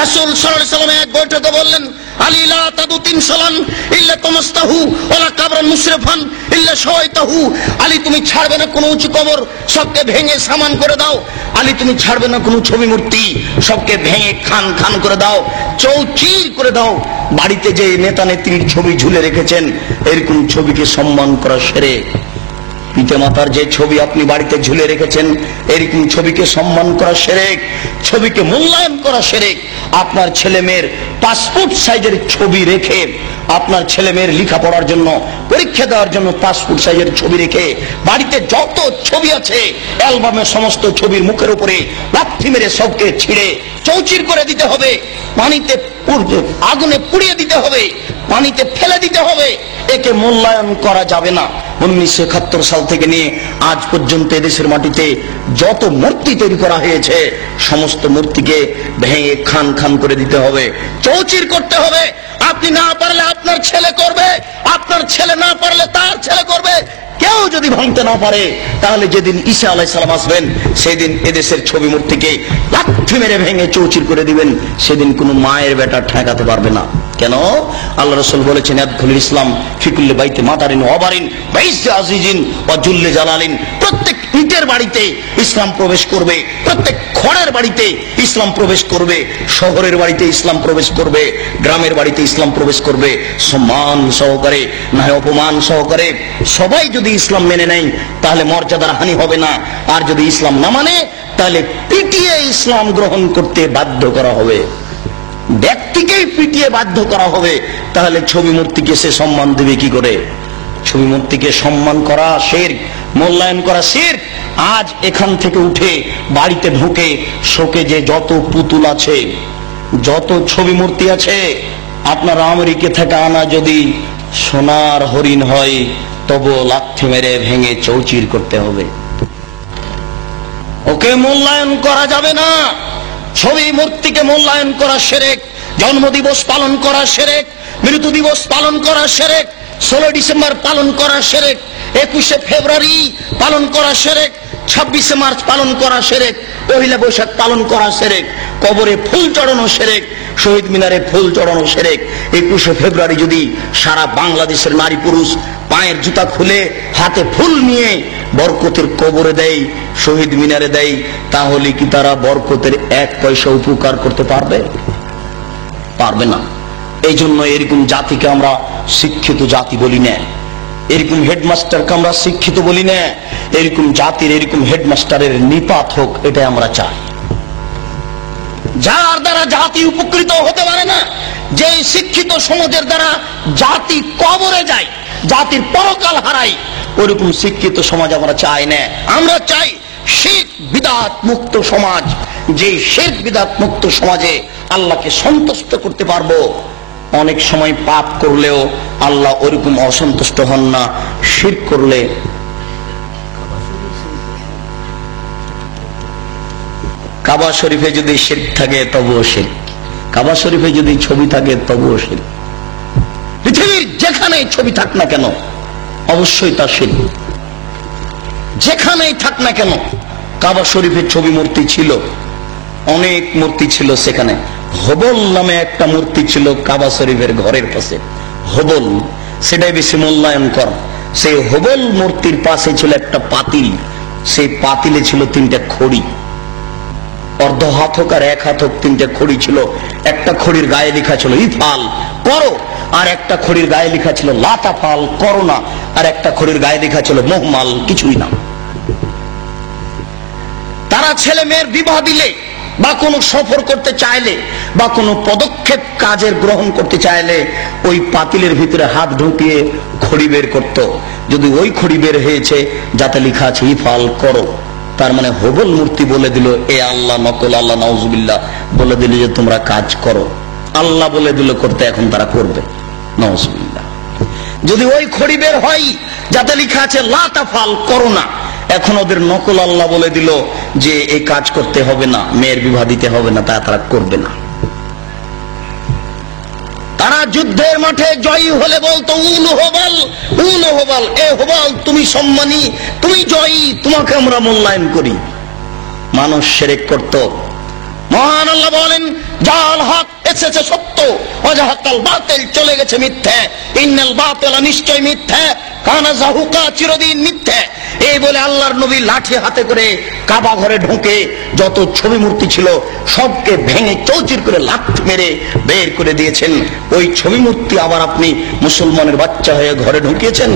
রাসূল সাল্লাল্লাহু আলাইহি সাল্লাম এক বৈঠকে বললেন, আলী লা তাদু তিনসালান ইল্লা তামাস্তাহু ওয়ালা কাবরান মুশরিফান ইল্লা শাওয়াইতাহু। আলী, তুমি ছাড়বে না কোনো উঁচু কবর, সবকে ভেঙে সামান করে দাও। আলী, তুমি ছাড়বে না কোনো ছবি মূর্তি, সবকে ভেঙে খান খান করে দাও, চৌচির করে দাও। বাড়িতে যে নেতা নেত্রীর ছবি ঝুলে রেখেছেন, এরকম ছবিকে সম্মান করা শিরক। পিতামাতার যে ছবি আপনি বাড়িতে ঝুলে রেখেছেন, এরকম ছবিকে সম্মান করা শিরক, ছবিকে মূল্যায়ন করা শিরক। আপনার ছেলে মেয়ের পাসপোর্ট সাইজের ছবি রেখে, আপনার ছেলে মেয়ের লেখাপড়ার জন্য, পরীক্ষা দেওয়ার জন্য পাসপোর্ট সাইজের ছবি রেখে বাড়িতে যত ছবি আছে অ্যালবামের সমস্ত ছবির মুখের উপরে লাথি মেরে সবকে ছিঁড়ে চৌচির করে দিতে হবে, পানিতে আগুনে পুড়িয়ে দিতে হবে, পানিতে ফেলে দিতে হবে, একে মূল্যায়ন করা যাবে না। 1971 সাল থেকে নিয়ে আজ পর্যন্ত এদেশের মাটিতে যত মূর্তি তৈরি করা হয়েছে সমস্ত মূর্তিকে ভেঙে খান খান করে দিতে হবে, চৌচির করতে হবে। আপনি না পারলে আপনার ছেলে করবে, আপনার ছেলে না পারলে তার ছেলে করবে। কেউ যদি ভাঙতে না পারে তাহলে যেদিন ঈসা আলাইহিস সালাম আসবেন সেদিন এদেশের ছবি মূর্তিকে লাথি মেরে ভেঙে চৌচির করে দিবেন। সেদিন কোনো মায়ের বেটা ঠেকাতে পারবে না। কেন? আল্লাহ রাসূল বলেছেন, ইয়াদখুলুল ইসলাম ফি কুল্লি বাইতি মাতারিন ওয়া বারিন ওয়া ইজ্জি আজিজিন ওয়া জুল্লি জালালিন। প্রত্যেক ইটের বাড়িতে ইসলাম প্রবেশ করবে, প্রত্যেক খড়ের বাড়িতে ইসলাম প্রবেশ করবে, শহরের বাড়িতে ইসলাম প্রবেশ করবে, গ্রামের বাড়িতে ইসলাম প্রবেশ করবে। সম্মান সহকারে না অপমান সহকারে সবাই যদি ইসলাম মেনে নেয় তাহলে মর্যাদার হানি হবে না। আর যদি ইসলাম না মানে তাহলে পিটিয়ে ইসলাম গ্রহণ করতে বাধ্য করা হবে, ব্যক্তিকেই পিটিয়ে বাধ্য করা হবে। তাহলে ছবি মূর্তিকে সে সম্মান দেবে কি করে? ছবি মূর্তিকে সম্মান করা শিরক, মূল্যায়ন করা শিরক। আজ এখান থেকে উঠে বাড়িতে ঢুকে শোকেজে যত পুতুল আছে, যত ছবি মূর্তি আছে, আপনার আমেরিকা থেকে আনা যদি সোনার হরিণ হয় তবু লাথি মেরে ভেঙে চৌচির করতে হবে, ওকে মূল্যায়ন করা যাবে না। ছবি মূর্তিকে মূল্যায়ন করা শিরক। জন্মদিবস পালন করা শিরক, মৃত্যু দিবস পালন করা শিরক, 16 ডিসেম্বর পালন করা শিরক, 21শে ফেব্রুয়ারি পালন করা শিরক, 26শে মার্চ পালন করা শিরক, পহেলা বৈশাখ পালন করা শিরক, কবরে ফুল চড়ানো শিরক, শহীদ মিনারে ফুল চড়ানো শিরক। 21শে ফেব্রুয়ারি যদি সারা বাংলাদেশের নারী পুরুষ পায়ের জুতা খুলে হাতে ফুল নিয়ে বরকতের কবরে দেয়, শহীদ মিনারে দেয়, তাহলে কি তারা বরকতের 1 পয়সা উপকার করতে পারবে? পারবে না। এই জন্য এরকম জাতিকে আমরা শিক্ষিত জাতি বলি না, এরকম হেডমাস্টারকে আমরা শিক্ষিত বলি না। এরকম জাতির এরকম হেডমাস্টারের নিপাত হোক, এটাই আমরা চাই। যার দ্বারা জাতি উপকৃত হতে পারে না, যে শিক্ষিত সমাজের দ্বারা জাতি কবরে যায়, জাতির পরকাল হারায়, ওরকম শিক্ষিত সমাজ আমরা চাই না। আমরা চাই শিরক বিদআত মুক্ত সমাজ। যে শিরক বিদআত মুক্ত সমাজে আল্লাহকে সন্তুষ্ট করতে পারবো। অনেক সময় পাপ করলেও আল্লাহ ওরকম অসন্তুষ্ট হন না। শিরক করলে কাবা শরীফে যদি শিরক থাকে তবুও শিরক, কাবা শরীফে যদি ছবি থাকে তবুও শিরক। পৃথিবীর যেখানেই ছবি থাক না কেন অবশ্যই তা শিরক, যেখানেই থাক না কেন। কাবা শরীফের ছবি মূর্তি ছিল, অনেক মূর্তি ছিল সেখানে। হবল নামে একটা মূর্তি ছিল কাবা শরীফের ঘরের পাশে, হবল, সেটাই বেশি মূল্যায়ন কর। সেই হবল মূর্তির পাশে ছিল একটা পাতিল, সেই পাতিলে ছিল 3টা খড়ি, অর্ধ হাত হোক আর 1 হাত হোক 3টা খড়ি ছিল। একটা খড়ির গায়ে লেখা ছিল ইফাল, করো, আর একটা খড়ির গায়ে লেখা ছিল লা তাফাল, করো না, আর একটা খড়ির গায়ে লেখা ছিল মুহমাল, কিছুই না। তারা ছেলে মেয়ের বিবাহ দিলে বা কোনো সফর করতে চাইলে বা কোনো পদক্ষেপ কাজের গ্রহণ করতে চাইলে ওই পাতিলের ভিতরে হাত ঢুকিয়ে খড়ি বের করত। যদি ওই খড়ি বের হয়েছে যাতে লেখা আছে ইফাল, করো, তার মানে হবল মূর্তি বলে দিল এ আল্লাহ নকল, আল্লাহ নাউজুবিল্লাহ বলে দিল যে তোমরা কাজ করো। আল্লাহ বলে দিল করতে, এখন তারা করবে, নাউজুবিল্লাহ। যদি ওই খড়ি বের হয় যাতে লেখা আছে লা তাফাল, করো না, এখন ওদের নকল আল্লাহ বলে দিল যে এই কাজ করতে হবে না, মেয়ের বিবাহ দিতে হবে না, তা তারা করবে না। তারা যুদ্ধের মাঠে জয়ী হলে বলতো উল হবাল, উল হবাল, এ হবাল তুমি সম্মানী, তুমি জয়ী, তোমাকে আমরা মূল্যায়ন করি। মানুষ শিরক করত। মহান আল্লাহ বলেন জাল হক এসেছে সত্য, ওয়াজাহাকাল বাতিল চলে গেছে মিথ্যা, ইন্নাল বাতিলা নিশ্চয় মিথ্যা, কানা যাহুকা চিরদিন মিথ্যা। এই বলে আল্লাহর নবী লাঠি হাতে করে কাবা ঘরে ঢুকে যত ছবি মূর্তি ছিল সবকে ভেঙে চৌচির করে লাথি মেরে বের করে দিয়েছেন। ওই ছবি মূর্তি আবার আপনি মুসলমানের বাচ্চা হয়ে ঘরে ঢুকিয়েছেন,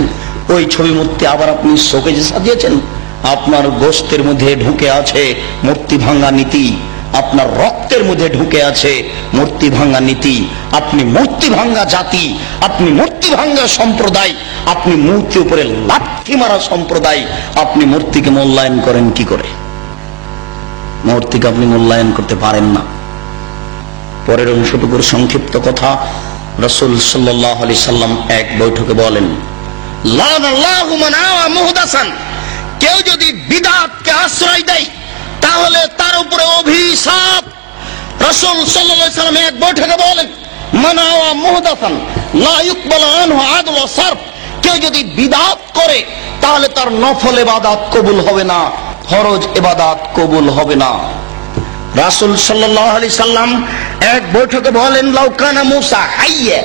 ওই ছবি মূর্তি আবার আপনি শোকেজে সাজিয়েছেন। আপনার গোশতের মধ্যে ঢুকে আছে মূর্তি ভাঙা নীতি, আপনার রক্তের মধ্যে ঢুকে আছে মূর্তি ভাঙ্গা নীতি। আপনি মূর্তি ভাঙ্গা জাতি, আপনি মূর্তি ভাঙ্গা সম্প্রদায়, আপনি মূর্তি উপরে লাথি মারা সম্প্রদায়। আপনি মূর্তিকে মূল্যায়ন করেন কি করে? মূর্তিকে আপনি মূল্যায়ন করতে পারেন না। পরের অংশটুকুর সংক্ষিপ্ত কথা, রাসূল সাল্লাল্লাহু আলাইহি সাল্লাম এক বৈঠকে বলেন, লানাল্লাহু মান আওয়া মুহদাসান, কেউ যদি বিদআতকে আশ্রয় দেয় তাহলে তার উপরে অভিশাপ। রাসূল সাল্লাল্লাহু আলাইহি সাল্লাম এক বৈঠকে বলেন, মান আওয়া মুহদাসান লা ইউকবালু আনহু আদল ওয়া সারফ, কেউ যদি বিদআত করে তাহলে তার নফল ইবাদত কবুল হবে না, ফরজ ইবাদত কবুল হবে না। রাসূল সাল্লাল্লাহু আলাইহি সাল্লাম এক বৈঠকে বলেন, লাউ কানা মূসা হাইয়া,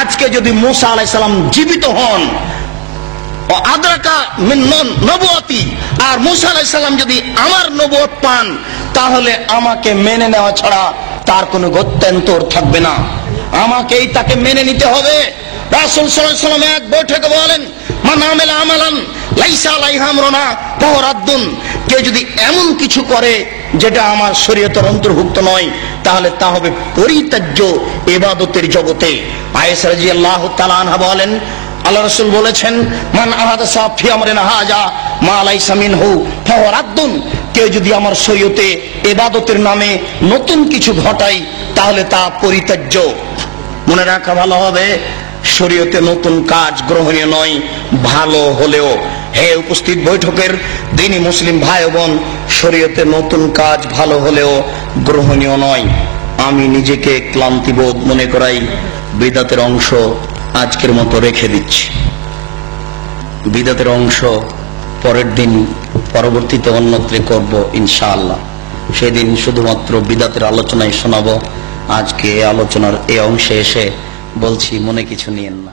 আজকে যদি মূসা আলাইহিস সালাম জীবিত হন, ও আদরাকা মিন নবুয়তি, আর মূসা আলাইহিস সালাম যদি আমার নবুয়ত পান, তাহলে আমাকে মেনে নেওয়া ছাড়া তার কোনো গত্যন্তর থাকবে না, আমাকেই তাকে মেনে নিতে হবে। রাসূল সাল্লাল্লাহু আলাইহি সাল্লাম এক বৈঠকে বলেন, মান আমিলা আমালান লাইসা আলাইহি আমরুনা ফাহুয়া রাদ্দুন, কেউ যদি এমন কিছু করে যেটা আমার শরীয়তের অন্তর্ভুক্ত নয়, তাহলে তা হবে পরিত্যাজ্য ইবাদতের জগতে। আয়েশা রাদিয়াল্লাহু তাআলা আনহা বলেন, আল্লাহ রাসূল বলেছেন, মান আহাদাসা ফি আমরিনা হাযা মা লাইসা মিনহু ফাহুয়া রাদ্দুন, কেউ যদি আমার শরীয়তে ইবাদতের নামে নতুন কিছু ঘটায় তাহলে তা পরিত্যাজ্য। মনে রাখা ভালো হবে, শরীয়তে নতুন কাজ গ্রহণীয় নয়, ভালো হলেও। হে উপস্থিত বৈঠকের দিনী মুসলিম ভাই বোন, শরীয়তে নতুন কাজ ভালো হলেও গ্রহণীয় নয়। আমি নিজেকে ক্লান্তিবোধ মনে করাই বিদআতের অংশ আজকের মতো রেখে দিচ্ছি। বিদআতের অংশ পরের দিন পরবর্তীতে অন্যত্রে করব ইনশাআল্লাহ। সেদিন শুধুমাত্র বিদআতের আলোচনায় শোনাবো। আজকে আলোচনার এই অংশে এসে বলছি, মনে কিছু নিয়েন না।